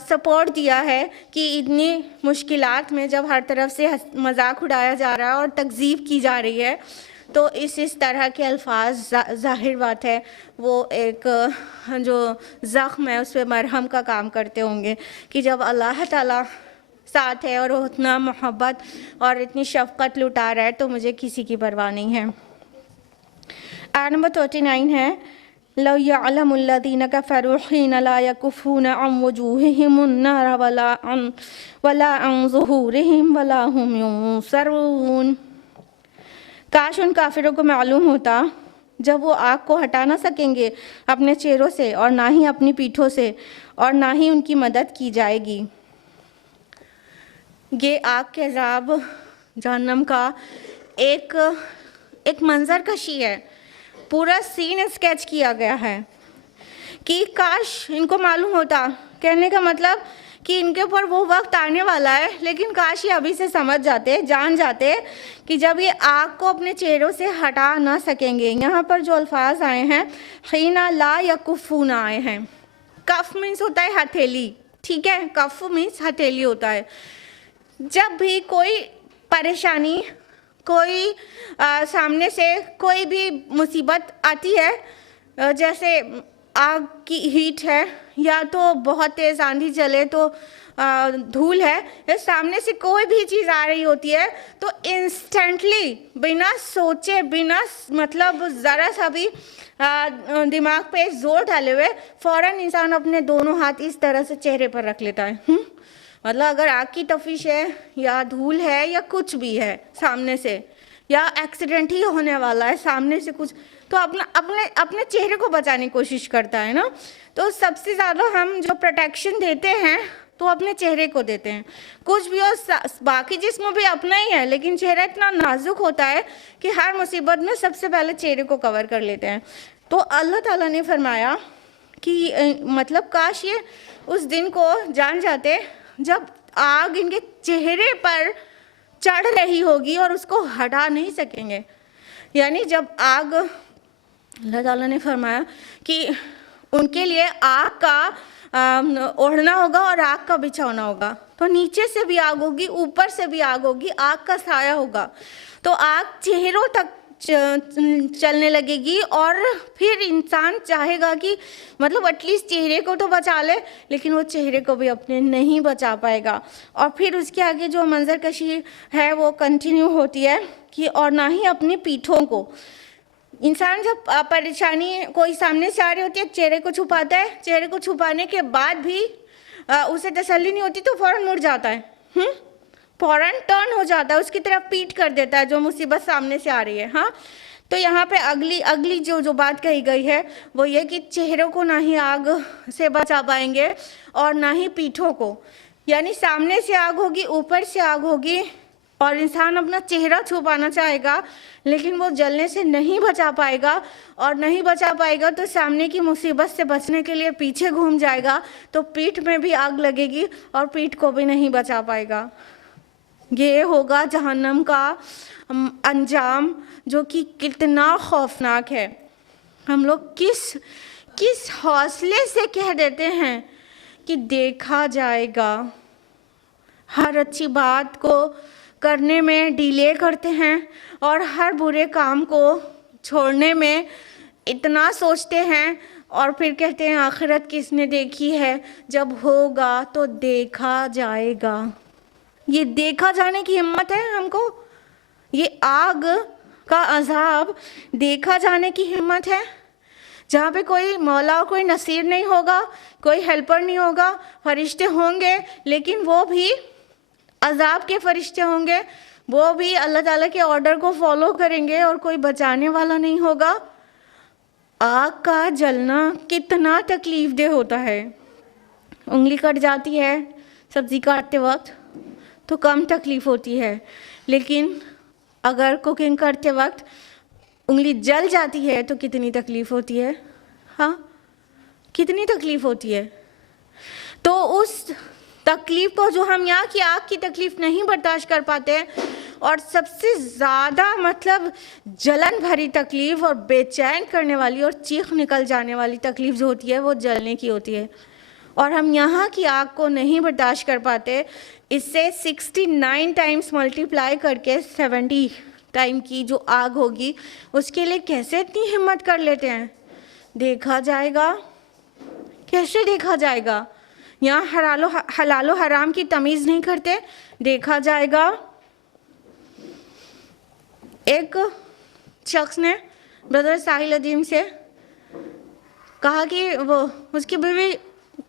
सपोर्ट दिया है कि इतनी मुश्किलात में जब हर तरफ से मजाक उड़ाया जा रहा है और तकज़ीब की जा रही है, तो इस तरह के अल्फाज ज़ाहिर बात है वो एक जो ज़ख्म है उस पर मरहम का काम करते होंगे कि जब अल्लाह ताला साथ है और वो इतना मोहब्बत और इतनी शफ़क़त लुटा रहा है तो मुझे किसी की परवाह नहीं है। आयत नंबर 39 है, लौ यअलमुल्लज़ीना कफ़रू हीना ला यकुफ़ूना अन वजूहिहिमुन नार वला अन ज़ुहूरिहिम वला हुम युंसरून। काश उन काफिरों को मालूम होता जब वो आग को हटा ना सकेंगे अपने चेहरों से और ना ही अपनी पीठों से और ना ही उनकी मदद की जाएगी। ये आग के अज़ाब जहन्नम का एक मंजर कशी है, पूरा सीन स्केच किया गया है कि काश इनको मालूम होता, कहने का मतलब कि इनके ऊपर वो वक्त आने वाला है, लेकिन काश ये अभी से समझ जाते, जान जाते कि जब ये आग को अपने चेहरों से हटा ना सकेंगे। यहाँ पर जो अल्फाज आए हैं हीना ला यकुफ़ूना आए हैं। कफ मीन्स होता है हथेली, ठीक है, कफ मीन्स हथेली होता है। जब भी कोई परेशानी, कोई सामने से कोई भी मुसीबत आती है, जैसे आग की हीट है या तो बहुत तेज़ आंधी चले तो धूल है, या सामने से कोई भी चीज़ आ रही होती है तो इंस्टेंटली बिना सोचे, बिना मतलब ज़रा सा भी दिमाग पे जोर डाले हुए फ़ौरन इंसान अपने दोनों हाथ इस तरह से चेहरे पर रख लेता है। मतलब अगर आग की तफिश है या धूल है या कुछ भी है सामने से, या एक्सीडेंट ही होने वाला है सामने से कुछ, तो अपने चेहरे को बचाने की कोशिश करता है ना। तो सबसे ज़्यादा हम जो प्रोटेक्शन देते हैं तो अपने चेहरे को देते हैं। कुछ भी हो, बाकी जिस्म भी अपना ही है, लेकिन चेहरा इतना नाजुक होता है कि हर मुसीबत में सबसे पहले चेहरे को कवर कर लेते हैं। तो अल्लाह ताला ने फरमाया कि मतलब काश ये उस दिन को जान जाते जब आग इनके चेहरे पर चढ़ रही होगी और उसको हटा नहीं सकेंगे। यानी जब आग, अल्लाह ताला ने फरमाया कि उनके लिए आग का ओढ़ना होगा और आग का बिछाना होगा, तो नीचे से भी आग होगी, ऊपर से भी आग होगी, आग का साया होगा, तो आग चेहरों तक चलने लगेगी और फिर इंसान चाहेगा कि मतलब एटलीस्ट चेहरे को तो बचा ले, लेकिन वो चेहरे को भी अपने नहीं बचा पाएगा। और फिर उसके आगे जो मंजर कशी है वो कंटिन्यू होती है कि और ना ही अपनी पीठों को। इंसान जब परेशानी कोई सामने से आ रही होती है चेहरे को छुपाता है, चेहरे को छुपाने के बाद भी उसे तसल्ली नहीं होती तो फ़ौरन मुड़ जाता है, फ़ौरन टर्न हो जाता है, उसकी तरफ पीठ कर देता है जो मुसीबत सामने से आ रही है। हाँ, तो यहाँ पे अगली जो बात कही गई है वो ये कि चेहरों को ना ही आग से बचा पाएंगे और ना ही पीठों को। यानी सामने से आग होगी, ऊपर से आग होगी और इंसान अपना चेहरा छुपाना चाहेगा लेकिन वो जलने से नहीं बचा पाएगा, और नहीं बचा पाएगा तो सामने की मुसीबत से बचने के लिए पीछे घूम जाएगा तो पीठ में भी आग लगेगी और पीठ को भी नहीं बचा पाएगा। ये होगा जहन्नम का अंजाम, जो कि कितना खौफनाक है। हम लोग किस हौसले से कह देते हैं कि देखा जाएगा, हर अच्छी बात को करने में डिले करते हैं और हर बुरे काम को छोड़ने में इतना सोचते हैं और फिर कहते हैं आखिरत किसने देखी है, जब होगा तो देखा जाएगा। ये देखा जाने की हिम्मत है हमको? ये आग का अजाब देखा जाने की हिम्मत है, जहाँ पे कोई मौला और कोई नसीर नहीं होगा, कोई हेल्पर नहीं होगा, फरिश्ते होंगे लेकिन वो भी अजाब के फरिश्ते होंगे, वो भी अल्लाह ताला के ऑर्डर को फॉलो करेंगे और कोई बचाने वाला नहीं होगा। आग का जलना कितना तकलीफ दे होता है। उंगली कट जाती है सब्ज़ी काटते वक्त तो कम तकलीफ़ होती है, लेकिन अगर कुकिंग करते वक्त उंगली जल जाती है तो कितनी तकलीफ़ होती है। हाँ, कितनी तकलीफ़ होती है। तो उस तकलीफ़ को जो हम यहाँ की आग की तकलीफ़ नहीं बर्दाश्त कर पाते हैं, और सबसे ज़्यादा मतलब जलन भरी तकलीफ़ और बेचैन करने वाली और चीख निकल जाने वाली तकलीफ़ जो होती है वो जलने की होती है, और हम यहाँ की आग को नहीं बर्दाश्त कर पाते। इससे 69 टाइम्स मल्टीप्लाई करके 70 टाइम की जो आग होगी उसके लिए कैसे इतनी हिम्मत कर लेते हैं। देखा जाएगा, कैसे देखा जाएगा? यहाँ हलालो हराम की तमीज़ नहीं करते, देखा जाएगा। एक शख्स ने ब्रदर साहिल अदीम से कहा कि वो उसकी बीवी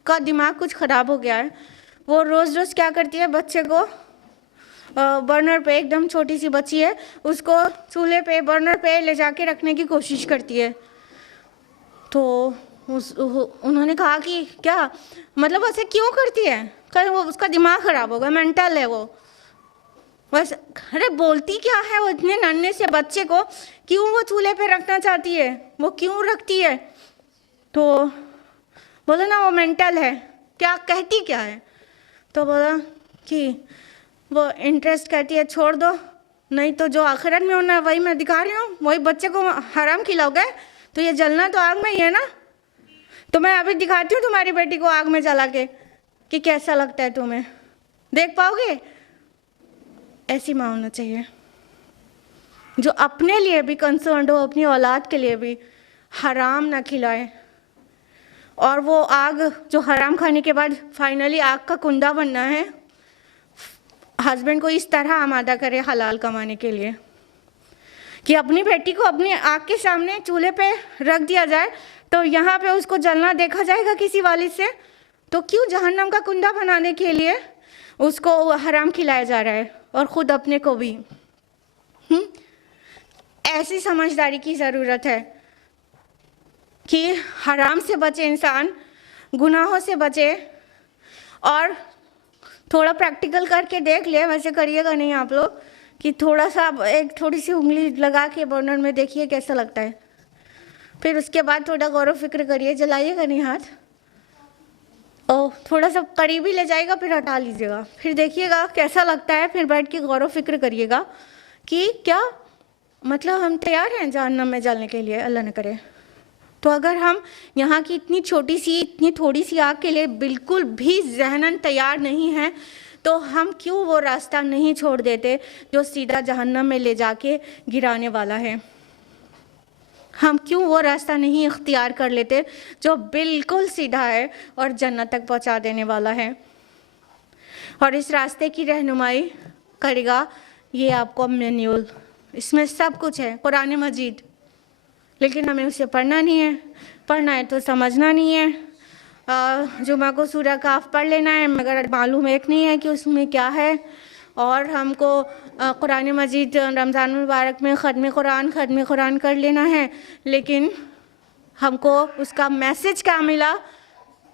का दिमाग कुछ ख़राब हो गया है। वो रोज़ रोज़ क्या करती है, बच्चे को बर्नर पे, एकदम छोटी सी बच्ची है, उसको चूल्हे पे बर्नर पे ले जाके रखने की कोशिश करती है। तो उन्होंने कहा कि क्या मतलब ऐसे क्यों करती है? कहीं वो उसका दिमाग ख़राब होगा, मेंटल है वो। बस अरे बोलती क्या है वो इतने नन्हे से बच्चे को, क्यों वो चूल्हे पे रखना चाहती है, वो क्यों रखती है? तो बोला ना वो मेंटल है। क्या कहती क्या है? तो बोला कि वो इंटरेस्ट कहती है छोड़ दो, नहीं तो जो आखिरत में होना है वही मैं दिखा रही हूँ। वही बच्चे को हराम खिलाओगे तो ये जलना तो आग में ही है ना। तो मैं अभी दिखाती हूँ तुम्हारी बेटी को आग में जला के कि कैसा लगता है तुम्हें, देख पाओगे? ऐसी माँ होना चाहिए जो अपने लिए भी कंसर्न हो, अपनी औलाद के लिए भी हराम ना खिलाए। और वो आग जो हराम खाने के बाद फाइनली आग का कुंडा बनना है, हस्बैंड को इस तरह आमादा करे हलाल कमाने के लिए कि अपनी बेटी को अपनी आँख के सामने चूल्हे पे रख दिया जाए तो यहाँ पे उसको जलना देखा जाएगा किसी वाली से, तो क्यों जहन्नम का कुंडा बनाने के लिए उसको हराम खिलाया जा रहा है और ख़ुद अपने को भी। ऐसी समझदारी की ज़रूरत है कि हराम से बचे इंसान, गुनाहों से बचे। और थोड़ा प्रैक्टिकल करके देख ले, वैसे करिएगा नहीं आप लोग, कि थोड़ा सा एक थोड़ी सी उंगली लगा के बर्नर में देखिए कैसा लगता है, फिर उसके बाद थोड़ा गौर फिक्र करिए, जलाइएगा नहीं हाथ, और थोड़ा सा करीबी ले जाएगा फिर हटा लीजिएगा, फिर देखिएगा कैसा लगता है, फिर बैठ के गौर फिक्र करिएगा कि क्या मतलब हम तैयार हैं जहन्नम में जलने के लिए, अल्लाह न करे। तो अगर हम यहाँ की इतनी छोटी सी, इतनी थोड़ी सी आग के लिए बिल्कुल भी ज़हनन तैयार नहीं हैं, तो हम क्यों वो रास्ता नहीं छोड़ देते जो सीधा जहन्नम में ले जाके गिराने वाला है? हम क्यों वो रास्ता नहीं इख्तियार कर लेते जो बिल्कुल सीधा है और जन्नत तक पहुँचा देने वाला है? और इस रास्ते की रहनुमाई करेगा ये आपको मैन्यूल, इसमें सब कुछ है, कुरान मजीद, लेकिन हमें उसे पढ़ना नहीं है। पढ़ना है तो समझना नहीं है। जुमा को सूरह काफ पढ़ लेना है, मगर मालूम एक नहीं है कि उसमें क्या है। और हमको कुरान मजीद रमज़ान मुबारक में ख़त्म कुरान कर लेना है, लेकिन हमको उसका मैसेज क्या मिला,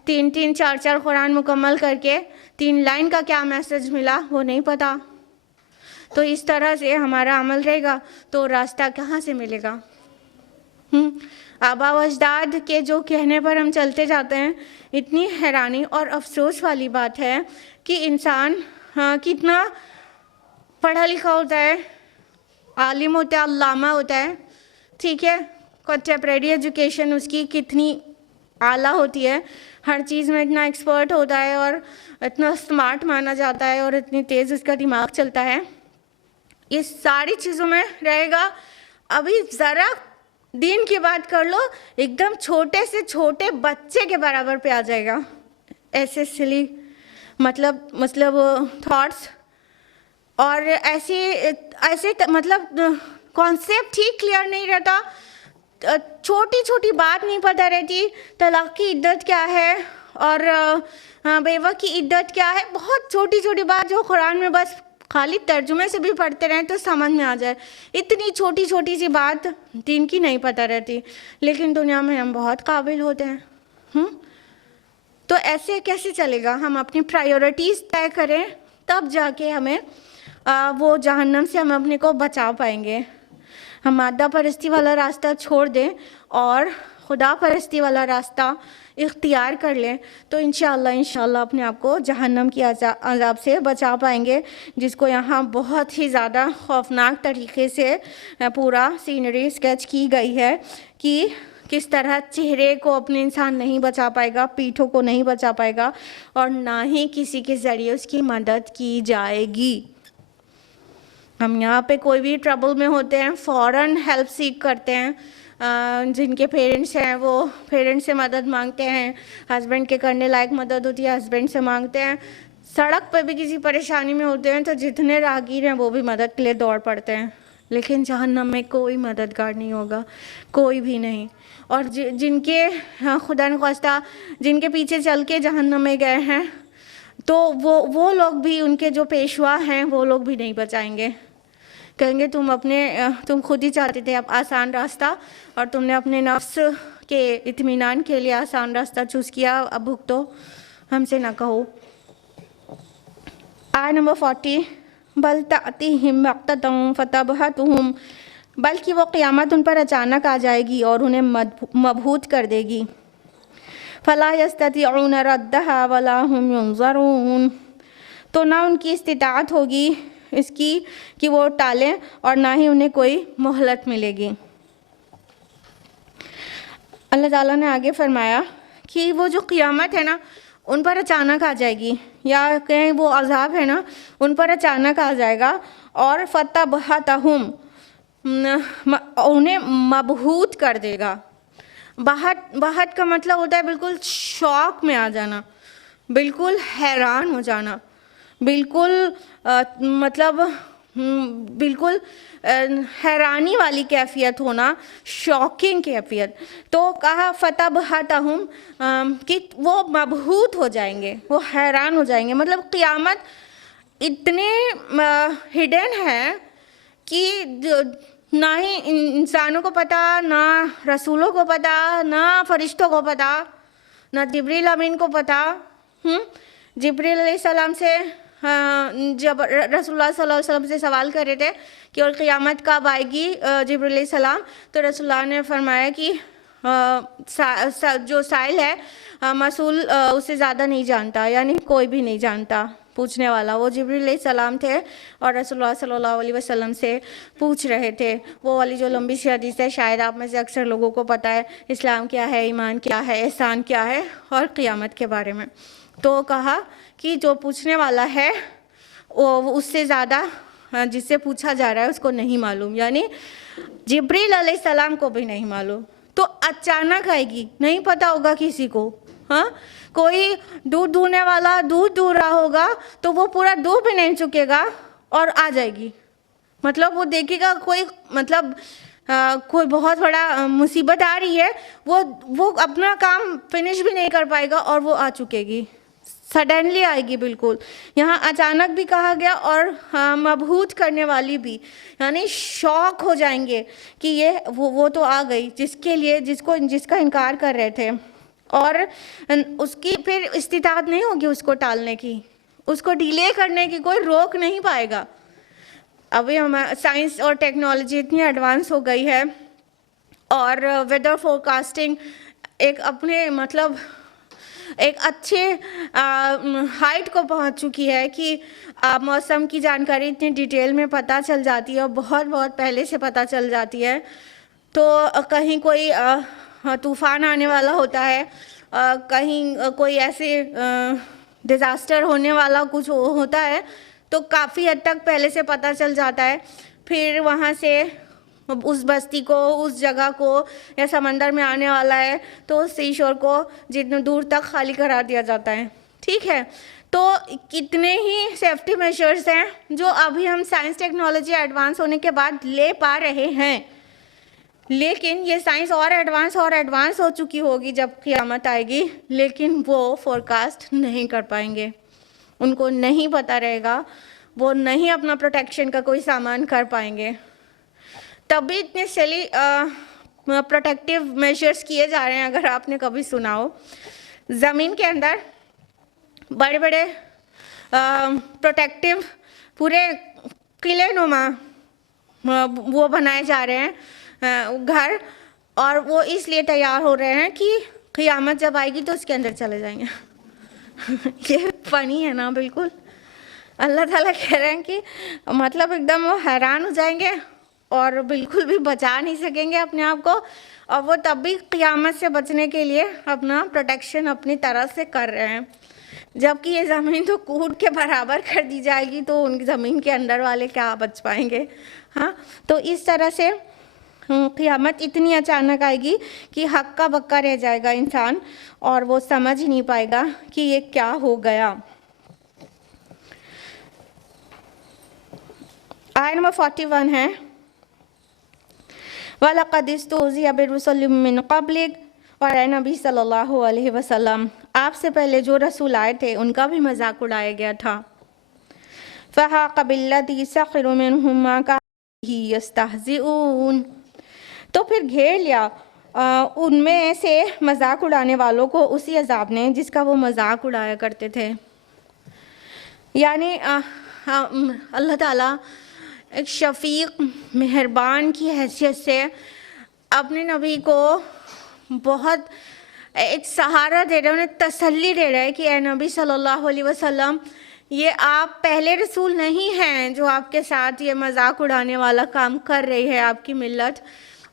3-3 4-4 कुरान मुकम्मल करके 3 लाइन का क्या मैसेज मिला वो नहीं पता। तो इस तरह से हमारा अमल रहेगा तो रास्ता कहाँ से मिलेगा? आबा अजदाद के जो कहने पर हम चलते जाते हैं। इतनी हैरानी और अफसोस वाली बात है कि इंसान कितना पढ़ा लिखा होता है, आलिम होता है, अल्लामा होता है, ठीक है, कंटेम्प्रेरी एजुकेशन उसकी कितनी आला होती है, हर चीज़ में इतना एक्सपर्ट होता है और इतना स्मार्ट माना जाता है और इतनी तेज़ उसका दिमाग चलता है, ये सारी चीज़ों में रहेगा। अभी ज़रा दीन की बात कर लो, एकदम छोटे से छोटे बच्चे के बराबर पे आ जाएगा। ऐसे सिली मतलब थॉट्स और ऐसे मतलब कॉन्सेप्ट ही क्लियर नहीं रहता, छोटी छोटी बात नहीं पता रहती, तलाक की इद्दत क्या है और बेवा की इद्दत क्या है, बहुत छोटी छोटी बात जो कुरान में बस खाली तर्जुमे से भी पढ़ते रहें तो समझ में आ जाए, इतनी छोटी छोटी सी बात दीन की नहीं पता रहती। लेकिन दुनिया में हम बहुत काबिल होते हैं। तो ऐसे कैसे चलेगा? हम अपनी प्रायोरिटीज़ तय करें तब जाके हमें वो जहन्नम से हम अपने को बचा पाएंगे। हम मादा परस्ती वाला रास्ता छोड़ दें और खुदा परस्ती वाला रास्ता इख्तियार कर लें तो इंशाअल्लाह अपने आप को जहन्नम की अज़ाब से बचा पाएंगे, जिसको यहाँ बहुत ही ज़्यादा खौफनाक तरीके से पूरा सीनरी स्केच की गई है कि किस तरह चेहरे को अपने इंसान नहीं बचा पाएगा, पीठों को नहीं बचा पाएगा और ना ही किसी के ज़रिए उसकी मदद की जाएगी। हम यहाँ पे कोई भी ट्रबल में होते हैं फ़ौरन हेल्प सीख करते हैं। जिनके पेरेंट्स हैं वो पेरेंट्स से मदद मांगते हैं, हस्बैंड के करने लायक मदद होती है हस्बैंड से मांगते हैं। सड़क पर भी किसी परेशानी में होते हैं तो जितने राहगीर हैं वो भी मदद के लिए दौड़ पड़ते हैं। लेकिन जहन्नम में कोई मददगार नहीं होगा, कोई भी नहीं। और जिनके खुदा न ख्वास्ता जिनके पीछे चल के जहन्नम में गए हैं तो वो लोग भी, उनके जो पेशवा हैं वो लोग भी नहीं बचाएंगे। कहेंगे तुम खुद ही चाहते थे अब आसान रास्ता और तुमने अपने नफ्स के इत्मीनान के लिए आसान रास्ता चूज़ किया, अब भुगतो, हमसे ना कहो। आय नंबर 40, बल तातिहिम बग़्ततन फतबहतहुम, बल्कि वो क़यामत उन पर अचानक आ जाएगी और उन्हें मबहूत कर देगी। फ़ला यस्ततिऊन रद्दहा वला हुम युनज़रून, तो ना उनकी इस्तिताअत होगी इसकी कि वो टालें और ना ही उन्हें कोई मोहलत मिलेगी। अल्लाह ताला ने आगे फरमाया कि वो जो क़यामत है ना उन पर अचानक आ जाएगी, या कहें वो अज़ाब है ना उन पर अचानक आ जाएगा। और फतबहतहुम, उन्हें मबहूत कर देगा। बहत का मतलब होता है बिल्कुल शौक में आ जाना, बिल्कुल हैरान हो जाना, बिल्कुल बिल्कुल हैरानी वाली कैफियत होना, शॉकिंग कैफियत। तो कहा फतबहतहुम कि वो मबहूत हो जाएंगे, वो हैरान हो जाएंगे। मतलब क़यामत इतने हिडन है कि ना ही इंसानों को पता, ना रसूलों को पता, ना फरिश्तों को पता, ना जिब्रील अमीन को पता। जिब्रील अलैहिस्सलाम से जब रसूलुल्लाह सल्लल्लाहु अलैहि वसल्लम से सवाल कर रहे थे कि और क़यामत कब आएगी जिब्रील अलैहिस्सलाम, तो रसूलुल्लाह ने फरमाया कि जो साइल है मसूल उससे ज़्यादा नहीं जानता, यानी कोई भी नहीं जानता। पूछने वाला वो जिब्रील अलैहिस्सलाम थे और रसूलुल्लाह सल्लल्लाहु अलैहि वसल्लम से पूछ रहे थे। वो वाली जो लंबी सी हदीस है, शायद आप में से अक्सर लोगों को पता है, इस्लाम क्या है, ईमान क्या है, एहसान क्या है और क़यामत के बारे में। तो कहा कि जो पूछने वाला है वो उससे ज़्यादा जिससे पूछा जा रहा है उसको नहीं मालूम, यानी जिब्रील अलैहिस्सलाम को भी नहीं मालूम। तो अचानक आएगी, नहीं पता होगा किसी को। हाँ, कोई दूध दूहने वाला दूध दूह रहा होगा तो वो पूरा दूह भी नहीं चुकेगा और आ जाएगी। मतलब वो देखेगा कोई कोई बहुत बड़ा मुसीबत आ रही है, वो अपना काम फिनिश भी नहीं कर पाएगा और वो आ चुकेगी, सडनली आएगी बिल्कुल। यहाँ अचानक भी कहा गया और मबहूत करने वाली भी, यानी शौक हो जाएंगे कि ये वो तो आ गई जिसका इनकार कर रहे थे। और उसकी फिर इस्तिताअत नहीं होगी उसको टालने की, उसको डिले करने की कोई रोक नहीं पाएगा। अभी हमारा साइंस और टेक्नोलॉजी इतनी एडवांस हो गई है और वेदर फोरकास्टिंग एक अच्छे हाइट को पहुंच चुकी है कि मौसम की जानकारी इतनी डिटेल में पता चल जाती है और बहुत पहले से पता चल जाती है। तो कहीं कोई तूफ़ान आने वाला होता है, कहीं कोई ऐसे डिज़ास्टर होने वाला कुछ होता है तो काफ़ी हद तक पहले से पता चल जाता है। फिर वहाँ से उस बस्ती को, उस जगह को, या समंदर में आने वाला है तो उस सी शोर को जितने दूर तक खाली करा दिया जाता है। ठीक है, तो कितने ही सेफ्टी मेजर्स हैं जो अभी हम साइंस टेक्नोलॉजी एडवांस होने के बाद ले पा रहे हैं, लेकिन ये साइंस और एडवांस हो चुकी होगी जब क़यामत आएगी, लेकिन वो फोरकास्ट नहीं कर पाएंगे, उनको नहीं पता रहेगा, वो नहीं अपना प्रोटेक्शन का कोई सामान कर पाएंगे। तभी इतने सिली प्रोटेक्टिव मेजर्स किए जा रहे हैं। अगर आपने कभी सुना हो, ज़मीन के अंदर बड़े प्रोटेक्टिव पूरे किले नुमा वो बनाए जा रहे हैं घर, और वो इसलिए तैयार हो रहे हैं कि क़यामत जब आएगी तो उसके अंदर चले जाएंगे। ये फ़नी है ना, बिल्कुल। अल्लाह ताला कह रहे हैं कि मतलब एकदम वो हैरान हो जाएंगे और बिल्कुल भी बचा नहीं सकेंगे अपने आप को, और वो तब भी क़यामत से बचने के लिए अपना प्रोटेक्शन अपनी तरह से कर रहे हैं। जबकि ये ज़मीन तो कूद के बराबर कर दी जाएगी, तो उनकी ज़मीन के अंदर वाले क्या बच पाएंगे। हाँ, तो इस तरह से क़यामत इतनी अचानक आएगी कि हक्का बक्का रह जाएगा इंसान, और वो समझ ही नहीं पाएगा कि ये क्या हो गया। आयत नंबर 41 है, वलक़द इस्तुहज़िअ बिरुसुलिम मिन क़ब्लिक, और ए नबी सल्लल्लाहु अलैहि वसल्लम, आपसे पहले जो रसूल आए थे उनका भी मजाक उड़ाया गया था। फ़हाक़ बिल्लज़ीना सख़िरू मिनहुम मा कानू यस्तहज़िऊन, तो फिर घेर लिया उनमें से मजाक उड़ाने वालों को उसी अजाब ने जिसका वो मजाक उड़ाया करते थे। यानी अल्लाह ताला एक शफ़ीक़ मेहरबान की हैसियत से अपने नबी को बहुत एक सहारा दे रहे हैं, उन्हें तसल्ली दे रहे हैं कि ए नबी सल्लल्लाहु अलैहि वसल्लम, ये आप पहले रसूल नहीं हैं जो आपके साथ ये मजाक उड़ाने वाला काम कर रही है आपकी मिल्लत,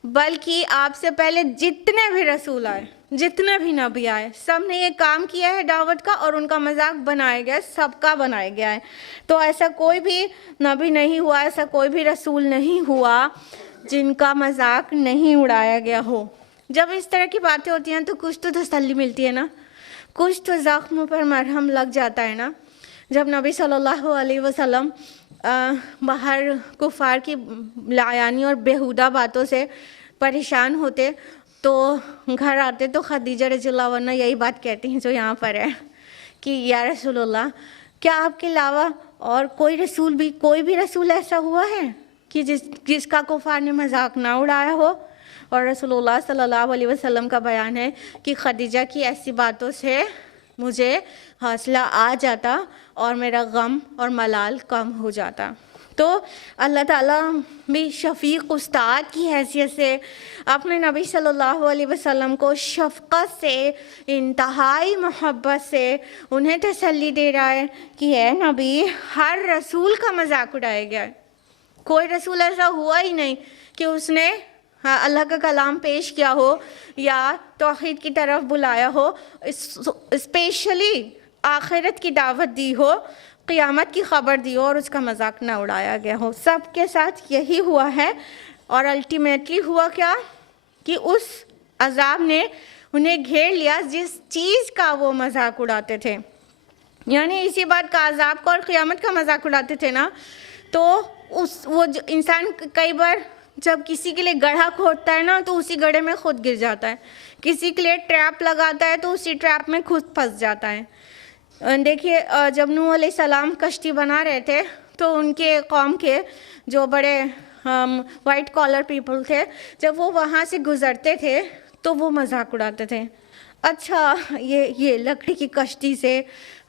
बल्कि आपसे पहले जितने भी रसूल आए, जितने भी नबी आए, सब ने ये काम किया है दावत का, और उनका मजाक बनाया गया है, सबका बनाया गया है। तो ऐसा कोई भी नबी नहीं हुआ, ऐसा कोई भी रसूल नहीं हुआ जिनका मजाक नहीं उड़ाया गया हो। जब इस तरह की बातें होती हैं तो कुछ तो तसल्ली मिलती है ना, कुछ तो ज़ख्म पर मरहम लग जाता है ना। जब नबी सल्लल्लाहु अलैहि वसल्लम बाहर कुफार की लायानी और बेहुदा बातों से परेशान होते, तो घर आते तो खदीजा रज़ियल्लाहु अन्हा यही बात कहती हैं जो यहाँ पर है कि या रसूलल्लाह, क्या आपके अलावा और कोई भी रसूल ऐसा हुआ है कि जिसका कुफार ने मजाक ना उड़ाया हो। और रसूलुल्लाह सल्लल्लाहु अलैहि वसल्लम का बयान है कि खदीजा की ऐसी बातों से मुझे हौसला आ जाता और मेरा गम और मलाल कम हो जाता। तो अल्लाह ताला भी शफ़ीक़ उस्ताद की हैसियत से अपने नबी सल्लल्लाहु अलैहि वसल्लम को शफ़क़त से, इंतहाई मोहब्बत से उन्हें तसल्ली दे रहा है कि ए नबी, हर रसूल का मजाक उड़ाया गया है। कोई रसूल ऐसा हुआ ही नहीं कि उसने अल्लाह का कलाम पेश किया हो या तौहीद की तरफ बुलाया हो, स्पेशली आखिरत की दावत दी हो, क़यामत की ख़बर दी हो और उसका मजाक ना उड़ाया गया हो। सब के साथ यही हुआ है। और अल्टीमेटली हुआ क्या कि उस अजाब ने उन्हें घेर लिया जिस चीज़ का वो मजाक उड़ाते थे। यानी इसी बात का, अजाब का और क़यामत का मजाक उड़ाते थे ना, तो वो जो इंसान कई बार जब किसी के लिए गड्ढा खोदता है ना, तो उसी गड्ढे में खुद गिर जाता है। किसी के लिए ट्रैप लगाता है तो उसी ट्रैप में खुद फंस जाता है। देखिए, जब नूह अलैहिस्सलाम कश्ती बना रहे थे तो उनके कौम के जो बड़े वाइट कॉलर पीपल थे, जब वो वहाँ से गुज़रते थे तो वो मजाक उड़ाते थे, अच्छा ये लकड़ी की कश्ती से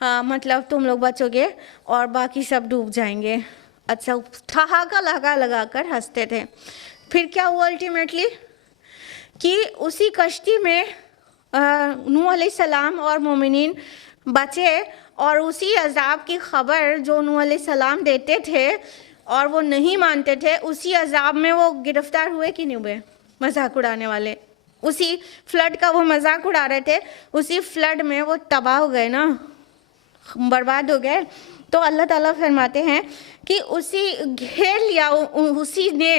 मतलब तुम लोग बचोगे और बाकी सब डूब जाएंगे। अच्छा, ठहाका लगा कर हंसते थे। फिर क्या हुआ अल्टीमेटली कि उसी कश्ती में नूह अलैहिस्सलाम और मोमिनीन बचे, और उसी अजाब की ख़बर जो नूह अलैहिस्सलाम देते थे और वो नहीं मानते थे, उसी अजाब में वो गिरफ़्तार हुए कि नहीं हुए मजाक उड़ाने वाले। उसी फ्लड का वो मजाक उड़ा रहे थे, उसी फ्लड में वो तबाह हो गए ना, बर्बाद हो गए। तो अल्लाह ताला फरमाते हैं कि उसी घेर लिया उसी ने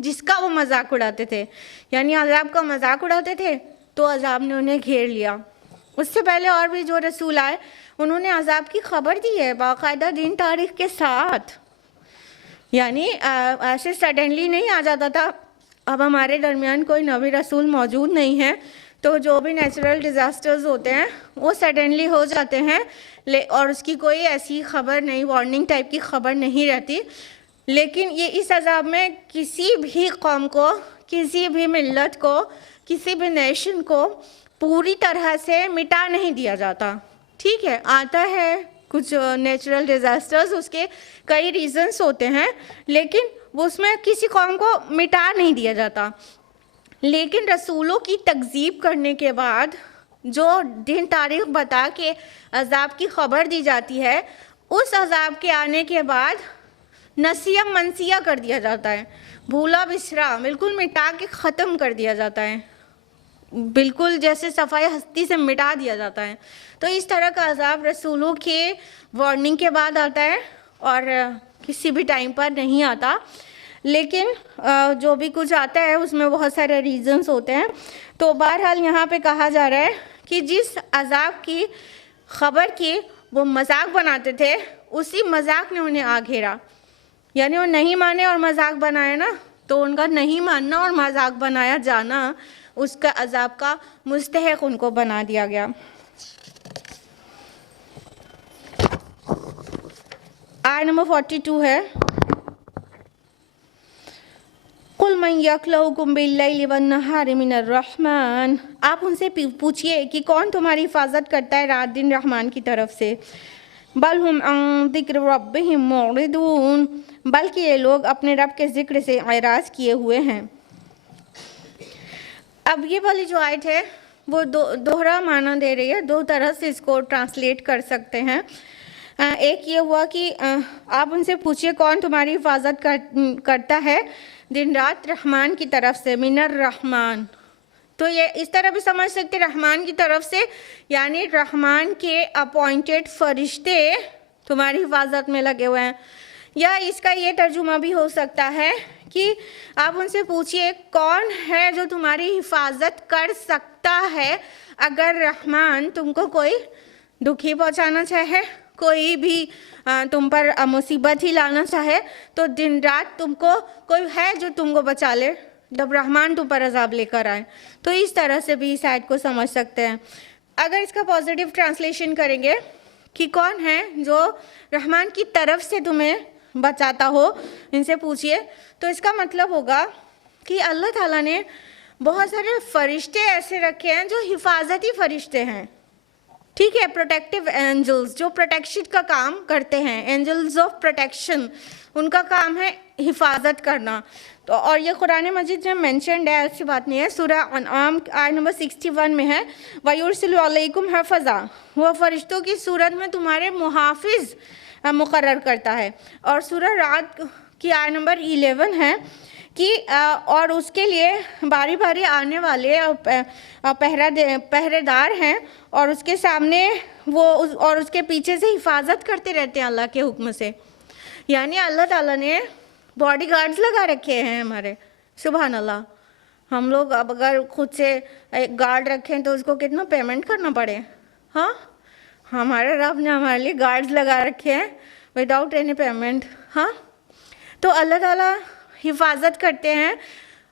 जिसका वो मजाक उड़ाते थे। यानी अजाब का मजाक उड़ाते थे तो अजाब ने उन्हें घेर लिया। उससे पहले और भी जो रसूल आए उन्होंने अजाब की खबर दी है बाकायदा दिन तारीख के साथ। यानी ऐसे सडनली नहीं आ जाता था। अब हमारे दरमियान कोई नबी रसूल मौजूद नहीं है, तो जो भी नेचुरल डिज़ास्टर्स होते हैं वो सडनली हो जाते हैं, और उसकी कोई ऐसी खबर नहीं, वार्निंग टाइप की खबर नहीं रहती। लेकिन ये इस अजाब में किसी भी कौम को, किसी भी मिल्लत को, किसी भी नेशन को पूरी तरह से मिटा नहीं दिया जाता। ठीक है, आता है कुछ नेचुरल डिज़ास्टर्स, उसके कई रीज़न्स होते हैं, लेकिन उसमें किसी कौम को मिटा नहीं दिया जाता। लेकिन रसूलों की तकज़ीब करने के बाद जो दिन तारीख बता के अजाब की ख़बर दी जाती है, उस अजाब के आने के बाद नसिया मनसिया कर दिया जाता है, भूला बिसरा बिल्कुल मिटा के ख़त्म कर दिया जाता है। बिल्कुल जैसे सफ़ाई हस्ती से मिटा दिया जाता है। तो इस तरह का अज़ाब रसूलों के वार्निंग के बाद आता है और किसी भी टाइम पर नहीं आता। लेकिन जो भी कुछ आता है उसमें बहुत सारे रीज़न्स होते हैं। तो बहरहाल यहाँ पे कहा जा रहा है कि जिस अज़ाब की ख़बर की वो मजाक बनाते थे, उसी मजाक ने उन्हें आ घेरा। यानी वो नहीं माने और मजाक बनाया ना, तो उनका नहीं मानना और मजाक बनाया जाना उसका अज़ाब का मुस्तहिक उनको बना दिया गया। आयत नंबर 42 है, कुल मन यक्लउकुम बिल्लैलि वन्नहारि मिनर रहमान। आप उनसे पूछिए कि कौन तुम्हारी हिफाजत करता है रात दिन रहमान की तरफ से। बल हुम अन ज़िक्र रब्बिहिम मुअरिदून, बल्कि ये लोग अपने रब के ज़िक्र से एराज़ किए हुए हैं। अब ये वाली जो आयत है वो दोहरा माना दे रही है। दो तरह से इसको ट्रांसलेट कर सकते हैं। एक ये हुआ कि आप उनसे पूछिए कौन तुम्हारी हिफाजत करता है दिन रात रहमान की तरफ से, मिनर रहमान। तो ये इस तरह भी समझ सकते रहमान की तरफ से, यानी रहमान के अपॉइंटेड फरिश्ते तुम्हारी हिफाजत में लगे हुए हैं। या इसका ये तर्जुमा भी हो सकता है कि आप उनसे पूछिए कौन है जो तुम्हारी हिफाजत कर सकता है अगर रहमान तुमको कोई दुखी पहुंचाना चाहे, कोई भी तुम पर मुसीबत ही लाना चाहे, तो दिन रात तुमको कोई है जो तुमको बचा ले जब रहमान तुम पर अजाब लेकर आए। तो इस तरह से भी इस आयत को समझ सकते हैं। अगर इसका पॉजिटिव ट्रांसलेशन करेंगे कि कौन है जो रहमान की तरफ से तुम्हें बचाता हो, इनसे पूछिए, तो इसका मतलब होगा कि अल्लाह ताला ने बहुत सारे फरिश्ते ऐसे रखे हैं जो हिफाजती फरिश्ते हैं। ठीक है, प्रोटेक्टिव एंजल्स जो प्रोटेक्शन का काम करते हैं, एंजल्स ऑफ प्रोटेक्शन, उनका काम है हिफाजत करना। तो और ये कुरान मजीद में मेंशन्ड है, ऐसी बात नहीं है। सूरह अनआम आयत नंबर 61 में है, वयुरसिलु अलैकुम हफ़ज़ा, वह फरिश्तों की सूरत में तुम्हारे मुहाफिज मुकर्रर करता है। और सूरह रात की आयत नंबर 11 है कि और उसके लिए बारी बारी आने वाले पहरेदार हैं और उसके सामने वो और उसके पीछे से हिफाजत करते रहते हैं अल्लाह के हुक्म से। यानी अल्लाह ताला ने बॉडी गार्ड्स लगा रखे हैं हमारे। सुभान अल्लाह। हम लोग अब अगर खुद से एक गार्ड रखें तो उसको कितना पेमेंट करना पड़े। हाँ, हमारे रब ने हमारे लिए गार्ड्स लगा रखे हैं विदाउट एनी पेमेंट। हाँ, तो अल्लाह ताला हिफाजत करते हैं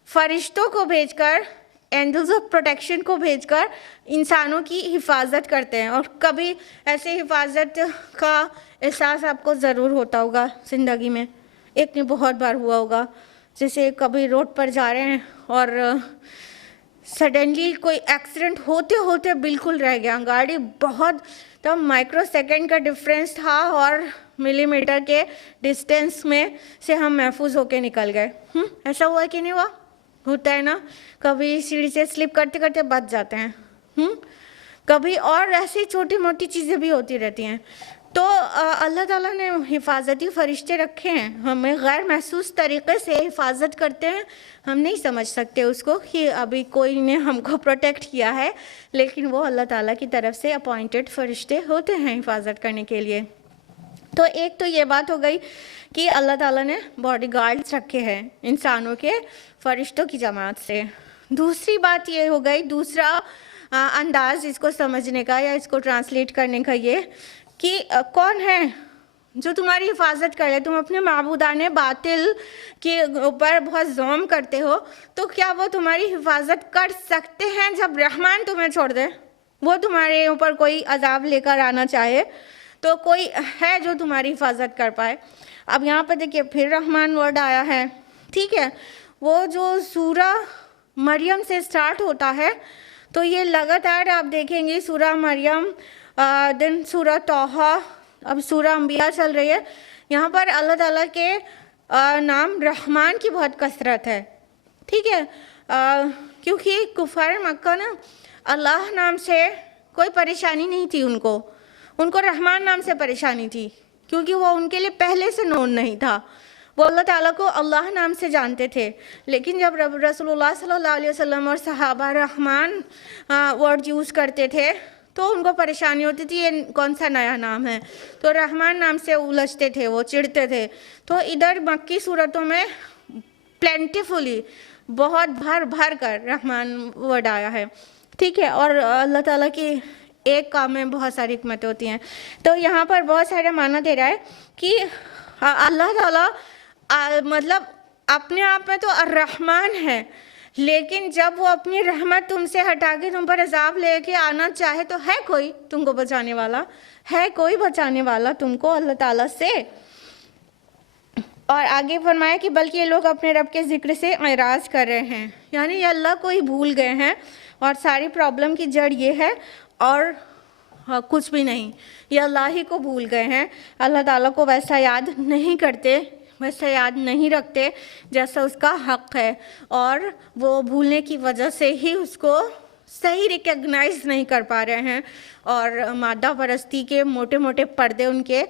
फरिश्तों को भेजकर, एंजल्स ऑफ प्रोटेक्शन को भेजकर इंसानों की हिफाजत करते हैं। और कभी ऐसे हिफाजत का एहसास आपको ज़रूर होता होगा ज़िंदगी में, एक नहीं बहुत बार हुआ होगा। जैसे कभी रोड पर जा रहे हैं और सडनली कोई एक्सीडेंट होते होते बिल्कुल रह गया, गाड़ी बहुत तब माइक्रो सेकेंड का डिफरेंस था और मिलीमीटर के डिस्टेंस में से हम महफूज होके निकल गए। ऐसा हुआ कि नहीं हुआ? होता है ना, कभी सीढ़ी से स्लिप करते करते बच जाते हैं। कभी और ऐसी छोटी मोटी चीज़ें भी होती रहती हैं। तो अल्लाह ताला ने हिफाजती फरिश्ते रखे हैं, हमें गैर महसूस तरीक़े से हिफाजत करते हैं। हम नहीं समझ सकते उसको कि अभी कोई ने हमको प्रोटेक्ट किया है, लेकिन वो अल्लाह ताला की तरफ से अपॉइंटेड फरिश्ते होते हैं हिफाजत करने के लिए। तो एक तो ये बात हो गई कि अल्लाह ताला ने बॉडी गार्ड्स रखे हैं इंसानों के फरिश्तों की जमात से। दूसरी बात ये हो गई, दूसरा अंदाज़ इसको समझने का या इसको ट्रांसलेट करने का ये कि कौन है जो तुम्हारी हिफाजत कर ले। तुम अपने माबूदाने बातिल के ऊपर बहुत ज़ोम करते हो, तो क्या वो तुम्हारी हिफाजत कर सकते हैं जब रहमान तुम्हें छोड़ दे? वो तुम्हारे ऊपर कोई अजाब लेकर आना चाहे तो कोई है जो तुम्हारी हिफाजत कर पाए? अब यहाँ पर देखिए फिर रहमान वर्ड आया है। ठीक है, वो जो सूरह मरियम से स्टार्ट होता है, तो ये लगातार आप देखेंगे सूरह मरियम, देन सूरह तौहा, अब सूरह अंबिया चल रही है। यहाँ पर अल्लाह ताला के नाम रहमान की बहुत कसरत है। ठीक है, क्योंकि कुफार मक्का ना अल्लाह नाम से कोई परेशानी नहीं थी उनको रहमान नाम से परेशानी थी, क्योंकि वो उनके लिए पहले से नोन नहीं था। वो अल्लाह ताला को अल्लाह नाम से जानते थे, लेकिन जब रसूलुल्लाह सल्लल्लाहु अलैहि वसल्लम और सहाबा रहमान वर्ड यूज़ करते थे तो उनको परेशानी होती थी, ये कौन सा नया नाम है, तो रहमान नाम से उलझते थे, वो चिढ़ते थे। तो इधर मक्की सूरतों में प्लेंटिफुली बहुत भर भर कर रहमान वर्ड आया है, ठीक है। और अल्लाह ताला की एक काम में बहुत सारी हिकमतें होती हैं। तो यहाँ पर बहुत सारे माना दे रहा है कि अल्लाह ताला मतलब अपने आप में तो अर्रहमान है, लेकिन जब वो अपनी रहमत तुमसे हटा के तुम पर अजाब लेके आना चाहे तो है कोई तुमको बचाने वाला, है कोई बचाने वाला तुमको अल्लाह ताला से। और आगे फरमाया कि बल्कि ये लोग अपने रब के ज़िक्र से एराज़ कर रहे हैं, यानी ये अल्लाह को ही भूल गए हैं और सारी प्रॉब्लम की जड़ ये है और कुछ भी नहीं, ये अल्लाह ही को भूल गए हैं। अल्लाह ताला को वैसा याद नहीं करते, वैसा याद नहीं रखते जैसा उसका हक़ है, और वो भूलने की वजह से ही उसको सही रिकग्नाइज नहीं कर पा रहे हैं और मादा परस्ती के मोटे मोटे पर्दे उनके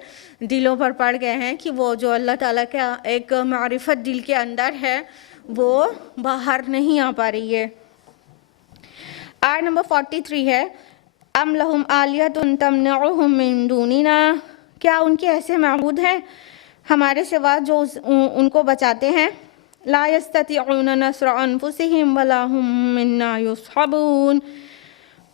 दिलों पर पड़ गए हैं कि वो जो अल्लाह ताला का एक मारिफत दिल के अंदर है वो बाहर नहीं आ पा रही है। आयत नंबर 43 है, अम लहुम आलियतुन तमनउहुम मिन दूनिना, क्या उनके ऐसे माबूद हैं हमारे सिवा जो उनको बचाते हैं। ला यस्ततिऊन नस्र अनफुसिहिम वला हुम मिन्ना युस्हबून,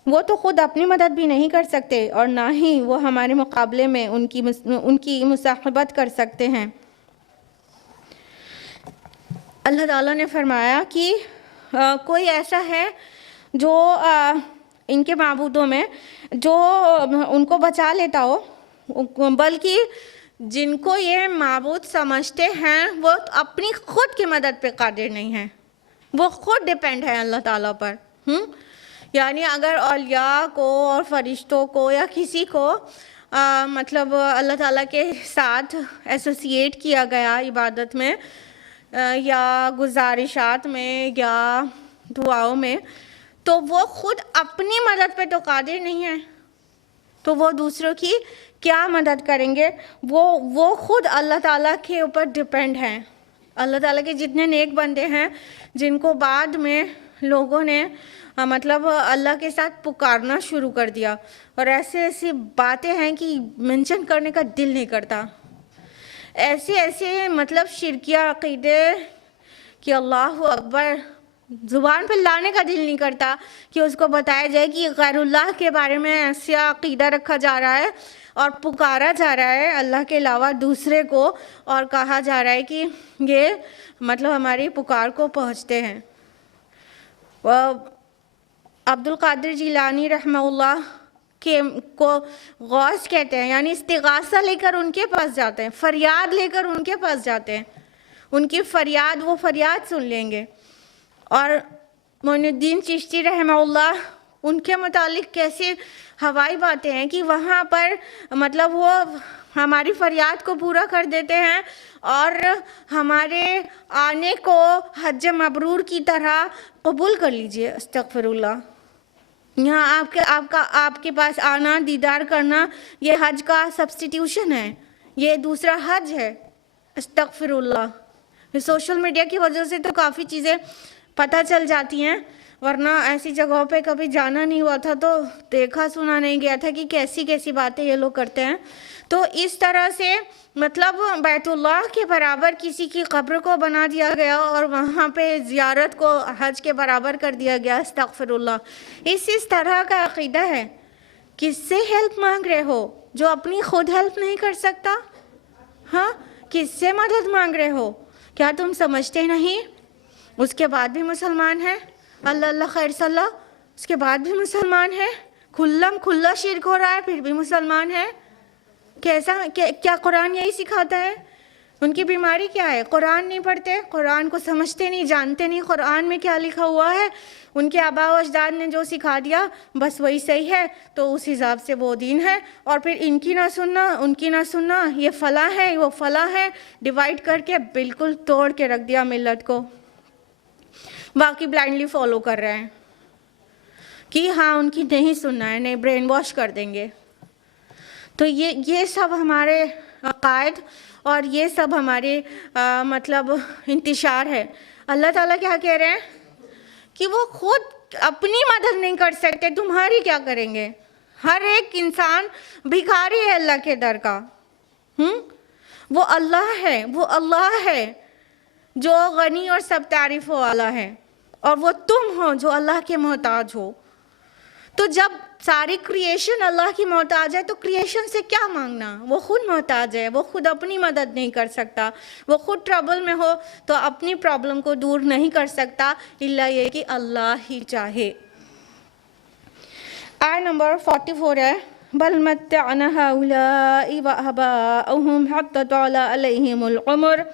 वो तो खुद अपनी मदद भी नहीं कर सकते और ना ही वो हमारे मुकाबले में उनकी मुसाहबत कर सकते हैं। अल्लाह ताला ने फरमाया कि कोई ऐसा है जो इनके माबूदों में जो उनको बचा लेता हो, बल्कि जिनको ये माबूद समझते हैं वो अपनी खुद की मदद पे कादिर नहीं है, वो खुद डिपेंड है अल्लाह ताला पर। यानी अगर औलिया को और फरिश्तों को या किसी को मतलब अल्लाह ताला के साथ एसोसिएट किया गया इबादत में या गुजारिशात में या दुआओं में, तो वो खुद अपनी मदद पे तो कादिर नहीं है, तो वो दूसरों की क्या मदद करेंगे। वो खुद अल्लाह ताला के ऊपर डिपेंड हैं। अल्लाह ताला के जितने नेक बंदे हैं जिनको बाद में लोगों ने मतलब अल्लाह के साथ पुकारना शुरू कर दिया, और ऐसे ऐसी बातें हैं कि मेंशन करने का दिल नहीं करता, ऐसे ऐसे मतलब शिरकिया अक़ीदे कि अल्लाह अकबर ज़ुबान पर लाने का दिल नहीं करता कि उसको बताया जाए कि गैरुल्लाह के बारे में ऐसा अक़ीदा रखा जा रहा है और पुकारा जा रहा है अल्लाह के अलावा दूसरे को, और कहा जा रहा है कि ये मतलब हमारी पुकार को पहुँचते हैं। अब्दुल कादिर जिलानी रहमहुल्लाह के को गौस कहते हैं, यानी इस्तिगासा लेकर उनके पास जाते हैं, फरियाद लेकर उनके पास जाते हैं, उनकी फरियाद वो फरियाद सुन लेंगे। और मोइनुद्दीन चिश्ती रहमहुल्लाह उनके मुतालिक कैसे हवाई बातें हैं कि वहाँ पर मतलब वो हमारी फरियाद को पूरा कर देते हैं और हमारे आने को हज मबरूर की तरह कबूल कर लीजिए। अस्तगफिरुल्लाह, यहाँ आपके पास आना दीदार करना ये हज का सब्स्टिट्यूशन है, ये दूसरा हज है। अस्तगफिरुल्लाह। सोशल मीडिया की वजह से तो काफ़ी चीज़ें पता चल जाती हैं, वरना ऐसी जगहों पे कभी जाना नहीं हुआ था तो देखा सुना नहीं गया था कि कैसी कैसी बातें ये लोग करते हैं। तो इस तरह से मतलब बैतुल्लाह के बराबर किसी की कब्र को बना दिया गया और वहाँ पे ज़ियारत को हज के बराबर कर दिया गया। अस्तगफिरुल्लाह। इस तरह का अक़ीदा है। किससे हेल्प मांग रहे हो जो अपनी खुद हेल्प नहीं कर सकता? हाँ, किससे मदद मांग रहे हो? क्या तुम समझते नहीं उसके बाद भी मुसलमान है? अल्लाह अल्लाह खैर सल्ला, उसके बाद भी मुसलमान है, खुल्ला शिर्क हो रहा है फिर भी मुसलमान है। कैसा क्या कुरान यही सिखाता है? उनकी बीमारी क्या है? कुरान नहीं पढ़ते, कुरान को समझते नहीं, जानते नहीं कुरान में क्या लिखा हुआ है। उनके आबा व अजदाद ने जो सिखा दिया बस वही सही है, तो उस हिसाब से वो दीन है। और फिर इनकी ना सुनना उनकी ना सुनना, ये फला है वो फला है, डिवाइड करके बिल्कुल तोड़ के रख दिया मिल्लत को। बाकी ब्लाइंडली फॉलो कर रहे हैं कि हाँ उनकी नहीं सुनना है, नहीं ब्रेन वॉश कर देंगे। तो ये सब हमारे अकायद और ये सब हमारे मतलब इंतिशार है। अल्लाह ताला क्या कह रहे हैं कि वो खुद अपनी मदद नहीं कर सकते, तुम्हारी क्या करेंगे। हर एक इंसान भिखारी है अल्लाह के दर का। वो अल्लाह है, वो अल्लाह है जो गनी और सब तारीफ़ों वाला है, और वो तुम हो जो अल्लाह के मोहताज हो। तो जब सारी क्रिएशन अल्लाह की मोहताज है तो क्रिएशन से क्या मांगना। वो खुद मोहताज है, वो खुद अपनी मदद नहीं कर सकता। वो खुद ट्रबल में हो तो अपनी प्रॉब्लम को दूर नहीं कर सकता, इल्ला ये कि अल्लाह ही चाहे। आयत नंबर 44 है, बल मत्तअना हाउलाई व आबाअहुम हत्ता तला अलैहिमुल उम्र।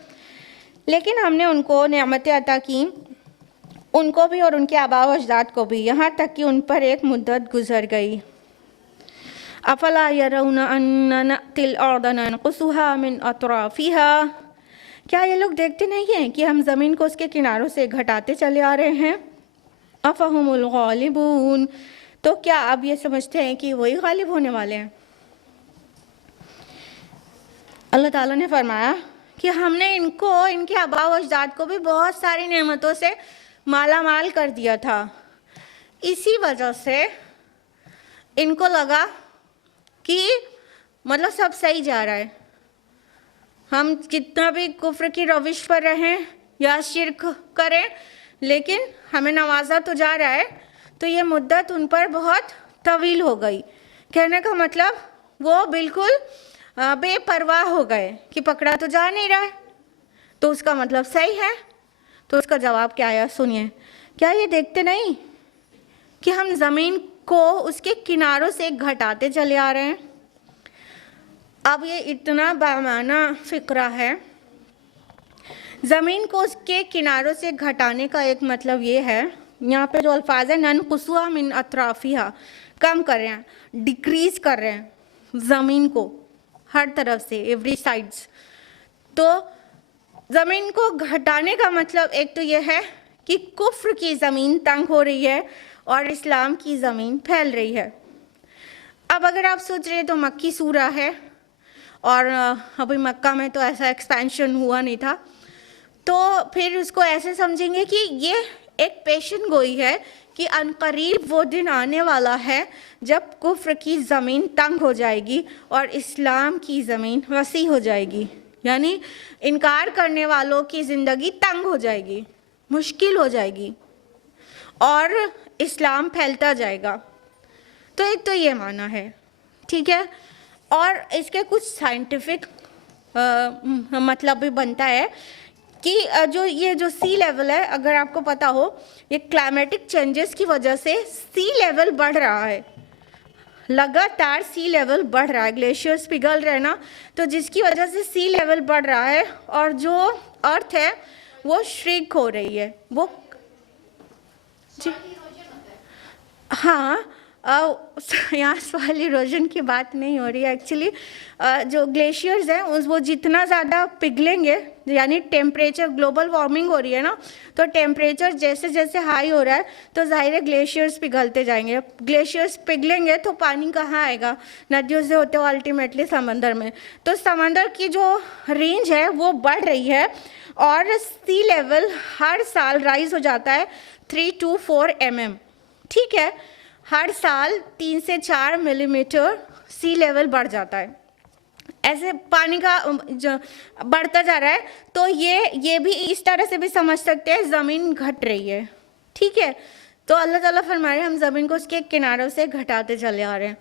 लेकिन हमने उनको नेमतें अता की, उनको भी और उनके आबा व अजदाद को भी, यहाँ तक कि उन पर एक मुद्दत गुजर गई। अफला यरौना अन्ना नअतिल अर्द ननकुसुहा मिन अतराफिहा। क्या ये लोग देखते नहीं हैं कि हम ज़मीन को उसके किनारों से घटाते चले आ रहे हैं। अफहुमुल गालिबून। तो क्या अब ये समझते हैं कि वही गालिब होने वाले हैं। अल्लाह ताला ने फरमाया कि हमने इनको, इनके आबा व अजदाद को भी बहुत सारी नेमतों से माला माल कर दिया था। इसी वजह से इनको लगा कि मतलब सब सही जा रहा है, हम कितना भी कुफ्र की रविश पर रहें या शिर्क करें, लेकिन हमें नवाजा तो जा रहा है। तो ये मुद्दत उन पर बहुत तवील हो गई। कहने का मतलब वो बिल्कुल बेपरवाह हो गए कि पकड़ा तो जा नहीं रहा है, तो उसका मतलब सही है। तो उसका जवाब क्या आया, सुनिए। क्या ये देखते नहीं कि हम ज़मीन को उसके किनारों से घटाते चले आ रहे हैं। अब ये इतना बामाना फ़िक्रा है। ज़मीन को उसके किनारों से घटाने का एक मतलब ये है, यहाँ पे जो अल्फाज है ननकुसुहा मिन अतराफिहा, कम कर रहे हैं, डिक्रीज़ कर रहे हैं ज़मीन को हर तरफ से, एवरी साइड्स। तो ज़मीन को घटाने का मतलब एक तो यह है कि कुफ्र की ज़मीन तंग हो रही है और इस्लाम की ज़मीन फैल रही है। अब अगर आप सोच रहे हैं तो मक्की सूरा है और अभी मक्का में तो ऐसा एक्सपेंशन हुआ नहीं था, तो फिर उसको ऐसे समझेंगे कि ये एक पेशन गोई है कि अनकरीब वो दिन आने वाला है जब कुफ्र की ज़मीन तंग हो जाएगी और इस्लाम की ज़मीन वसी हो जाएगी। यानी इनकार करने वालों की ज़िंदगी तंग हो जाएगी, मुश्किल हो जाएगी और इस्लाम फैलता जाएगा। तो एक तो ये माना है, ठीक है। और इसके कुछ साइंटिफिक मतलब भी बनता है कि जो सी लेवल है, अगर आपको पता हो, ये क्लाइमेटिक चेंजेस की वजह से सी लेवल बढ़ रहा है, लगातार सी लेवल बढ़ रहा है, ग्लेशियर्स पिघल रहे हैं ना, तो जिसकी वजह से सी लेवल बढ़ रहा है और जो अर्थ है वो श्रिंक हो रही है। वो जी हाँ, यहाँ सॉइल इरोजन की बात नहीं हो रही है एक्चुअली। जो ग्लेशियर्स हैं वो जितना ज़्यादा पिघलेंगे, यानी टेम्परेचर, ग्लोबल वार्मिंग हो रही है ना, तो टेम्परेचर जैसे जैसे हाई हो रहा है तो ज़ाहिर है ग्लेशियर्स पिघलते जाएंगे। ग्लेशियर्स पिघलेंगे तो पानी कहाँ आएगा, नदियों से होते हुए अल्टीमेटली समंदर में। तो समंदर की जो रेंज है वो बढ़ रही है और सी लेवल हर साल राइज हो जाता है 3 to 4 mm, ठीक है। हर साल 3 से 4 मिलीमीटर सी लेवल बढ़ जाता है। ऐसे पानी का जो बढ़ता जा रहा है, तो ये भी इस तरह से भी समझ सकते हैं ज़मीन घट रही है, ठीक है। तो अल्लाह ताला फरमाए हम ज़मीन को उसके किनारों से घटाते चले आ रहे हैं।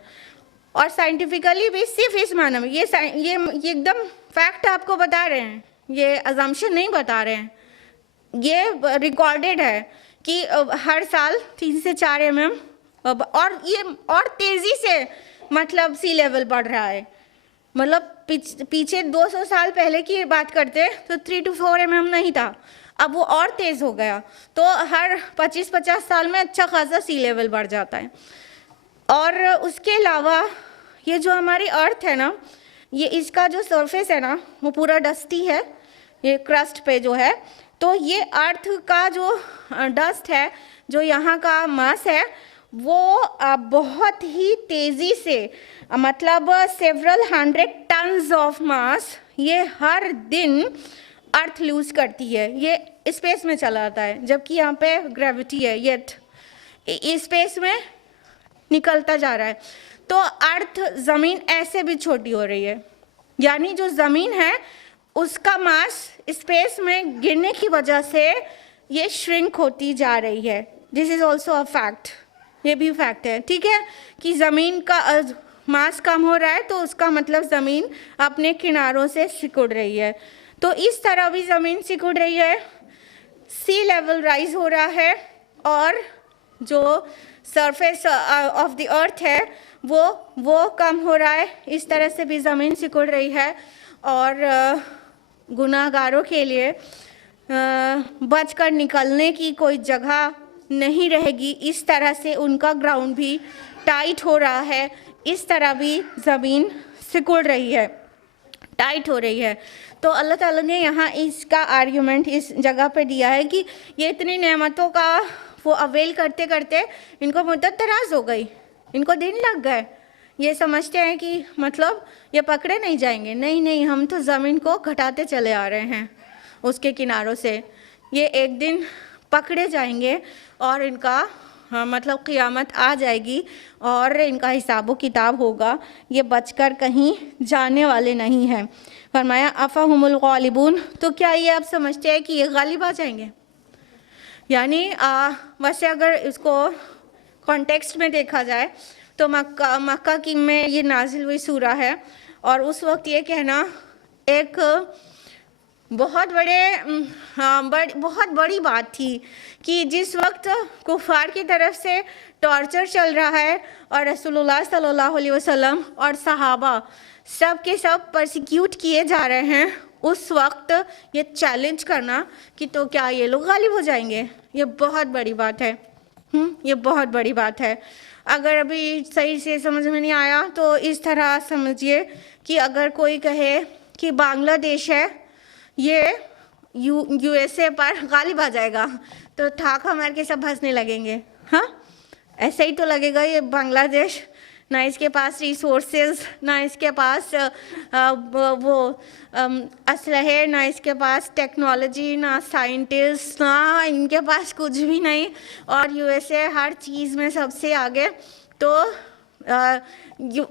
और साइंटिफिकली भी सिर्फ इस माना में ये एकदम फैक्ट आपको बता रहे हैं, ये अजम्पशन नहीं बता रहे हैं, ये रिकॉर्डेड है कि हर साल 3 से 4 mm और ये और तेज़ी से मतलब सी लेवल बढ़ रहा है। मतलब पीछे 200 साल पहले की बात करते तो 3 to 4 mm नहीं था, अब वो और तेज़ हो गया। तो हर 25-50 साल में अच्छा खासा सी लेवल बढ़ जाता है। और उसके अलावा ये जो हमारी अर्थ है ना, ये इसका जो सरफेस है ना वो पूरा डस्टी है, ये क्रस्ट पे जो है। तो ये अर्थ का जो डस्ट है, जो यहाँ का मास है, वो बहुत ही तेज़ी से मतलब सेवरल 100 टन्स ऑफ मास ये हर दिन अर्थ लूज करती है, ये स्पेस में चला जाता है, जबकि यहाँ पे ग्रेविटी है, येट स्पेस में निकलता जा रहा है। तो अर्थ ज़मीन ऐसे भी छोटी हो रही है, यानी जो ज़मीन है उसका मास स्पेस में गिरने की वजह से ये श्रिंक होती जा रही है। This is also a fact, ये भी फैक्ट है, ठीक है, कि ज़मीन का मास कम हो रहा है तो उसका मतलब ज़मीन अपने किनारों से सिकुड़ रही है। तो इस तरह भी ज़मीन सिकुड़ रही है, सी लेवल राइज हो रहा है और जो सरफेस ऑफ द अर्थ है वो कम हो रहा है, इस तरह से भी ज़मीन सिकुड़ रही है। और गुनाहगारों के लिए बचकर निकलने की कोई जगह नहीं रहेगी, इस तरह से उनका ग्राउंड भी टाइट हो रहा है, इस तरह भी ज़मीन सिकुड़ रही है, टाइट हो रही है। तो अल्लाह ताला ने यहाँ इसका आर्ग्यूमेंट इस जगह पे दिया है कि ये इतनी नेमतों का वो अवेल करते करते इनको मुद्दत दराज हो गई, इनको दिन लग गए, ये समझते हैं कि मतलब ये पकड़े नहीं जाएंगे। नहीं, हम तो ज़मीन को घटाते चले आ रहे हैं उसके किनारों से, ये एक दिन पकड़े जाएंगे और इनका मतलब क़ियामत आ जाएगी और इनका हिसाब किताब होगा, ये बचकर कहीं जाने वाले नहीं हैं। फरमाया अफ़हुमुल गालिबून, तो क्या ये आप समझते हैं कि ये गालिब आ जाएंगे? यानी वैसे अगर इसको कॉन्टेक्स्ट में देखा जाए तो मक्का की में ये नाजिल हुई सूरा है और उस वक्त ये कहना एक बहुत बड़ी बात थी कि जिस वक्त कुफार की तरफ से टॉर्चर चल रहा है और रसूलुल्लाह सल्लल्लाहु अलैहि वसल्लम और सहाबा सब के सब परसिक्यूट किए जा रहे हैं, उस वक्त ये चैलेंज करना कि तो क्या ये लोग गालिब हो जाएंगे, ये बहुत बड़ी बात है। ये बहुत बड़ी बात है। अगर अभी सही से समझ में नहीं आया तो इस तरह समझिए कि अगर कोई कहे कि बांग्लादेश है ये यूएसए पर गालिब आ जाएगा तो ठाक मार के सब हंसने लगेंगे। हाँ, ऐसे ही तो लगेगा, ये बांग्लादेश ना इसके पास रिसोर्सेज, ना इसके पास असलहे, ना इसके पास टेक्नोलॉजी, ना साइंटिस्ट, ना इनके पास कुछ भी नहीं, और यूएसए हर चीज़ में सबसे आगे। तो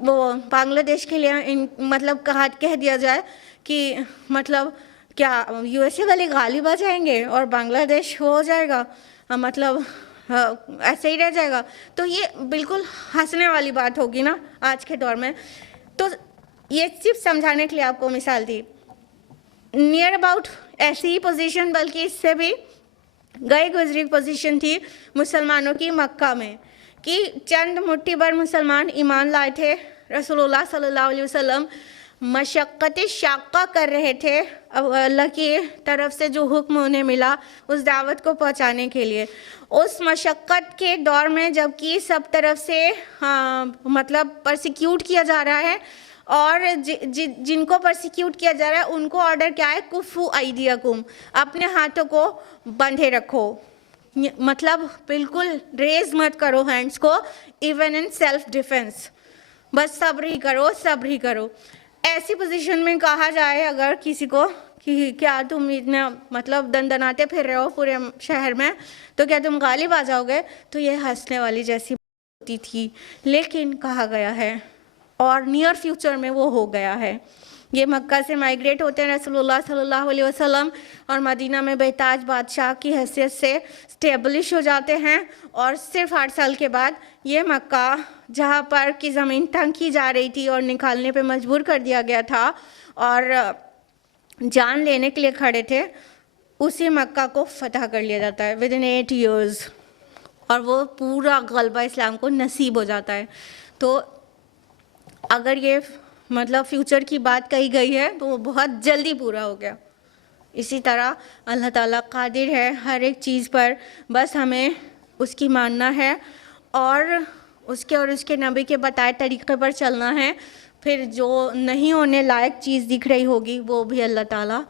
वो बांग्लादेश के लिए मतलब कह दिया जाए कि मतलब क्या यूएसए वाले गालिब आ जाएंगे और बांग्लादेश हो जाएगा, मतलब ऐसे ही रह जाएगा, तो ये बिल्कुल हंसने वाली बात होगी ना आज के दौर में। तो ये सिर्फ समझाने के लिए आपको मिसाल दी, नियर अबाउट ऐसी ही पोजीशन, बल्कि इससे भी गई गुजरी पोजीशन थी मुसलमानों की मक्का में कि चंद मुट्ठी भर मुसलमान ईमान लाए थे, रसूलुल्लाह सल्लल्लाहु अलैहि वसल्लम मशक्क़त शाक़ा कर रहे थे अल्लाह की तरफ से जो हुक्म उन्हें मिला उस दावत को पहुंचाने के लिए। उस मशक्क़त के दौर में जबकि सब तरफ से मतलब परसिक्यूट किया जा रहा है और जिनको परसिक्यूट किया जा रहा है उनको ऑर्डर क्या है, कुफ़ू अयदियकुम, अपने हाथों को बंधे रखो, मतलब बिल्कुल रेज मत करो हैंड्स को, इवन इन सेल्फ डिफेंस, बस सब्र ही करो, सब्र ही करो। ऐसी पोजीशन में कहा जाए अगर किसी को कि क्या तुम इतना मतलब दंदनाते फिर रहे हो पूरे शहर में, तो क्या तुम गालिब आ जाओगे, तो ये हंसने वाली जैसी होती थी। लेकिन कहा गया है और नियर फ्यूचर में वो हो गया है। ये मक्का से माइग्रेट होते हैं रसूलुल्लाह सल्लल्लाहु अलैहि वसल्लम और मदीना में बेताज बादशाह की हैसियत से स्टेब्लिश हो जाते हैं और सिर्फ 8 साल के बाद ये मक्का जहाँ पर की ज़मीन तंग की जा रही थी और निकालने पे मजबूर कर दिया गया था और जान लेने के लिए खड़े थे, उसी मक्का को फतह कर लिया जाता है विदिन 8 ईयर्स और वो पूरा गलबा इस्लाम को नसीब हो जाता है। तो अगर ये मतलब फ्यूचर की बात कही गई है तो वो बहुत जल्दी पूरा हो गया। इसी तरह अल्लाह ताला कादिर है हर एक चीज़ पर, बस हमें उसकी मानना है और उसके नबी के बताए तरीक़े पर चलना है। फिर जो नहीं होने लायक चीज़ दिख रही होगी वो भी अल्लाह ताला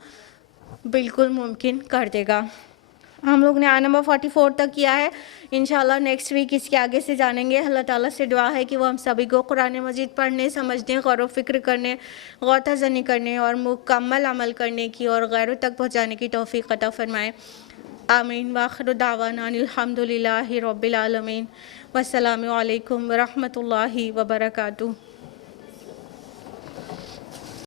बिल्कुल मुमकिन कर देगा। हम लोग ने आया नंबर 44 तक किया है। इंशाल्लाह नेक्स्ट वीक इसके आगे से जानेंगे। अल्लाह ताला से दुआ है कि वो हम सभी को कुरान मजीद पढ़ने, समझने, गौर व फिक्र करने, गौर-तज़नी करने और मुकम्मल अमल करने की और गैरों तक पहुँचाने की तौफ़ीक़ अता फ़रमाए। आमीन। व आखिरु दावाना अनिल हम्दुलिल्लाहि रब्बिल आलमीन। वस्सलामु अलैकुम व रहमतुल्लाहि व बरकातुहू।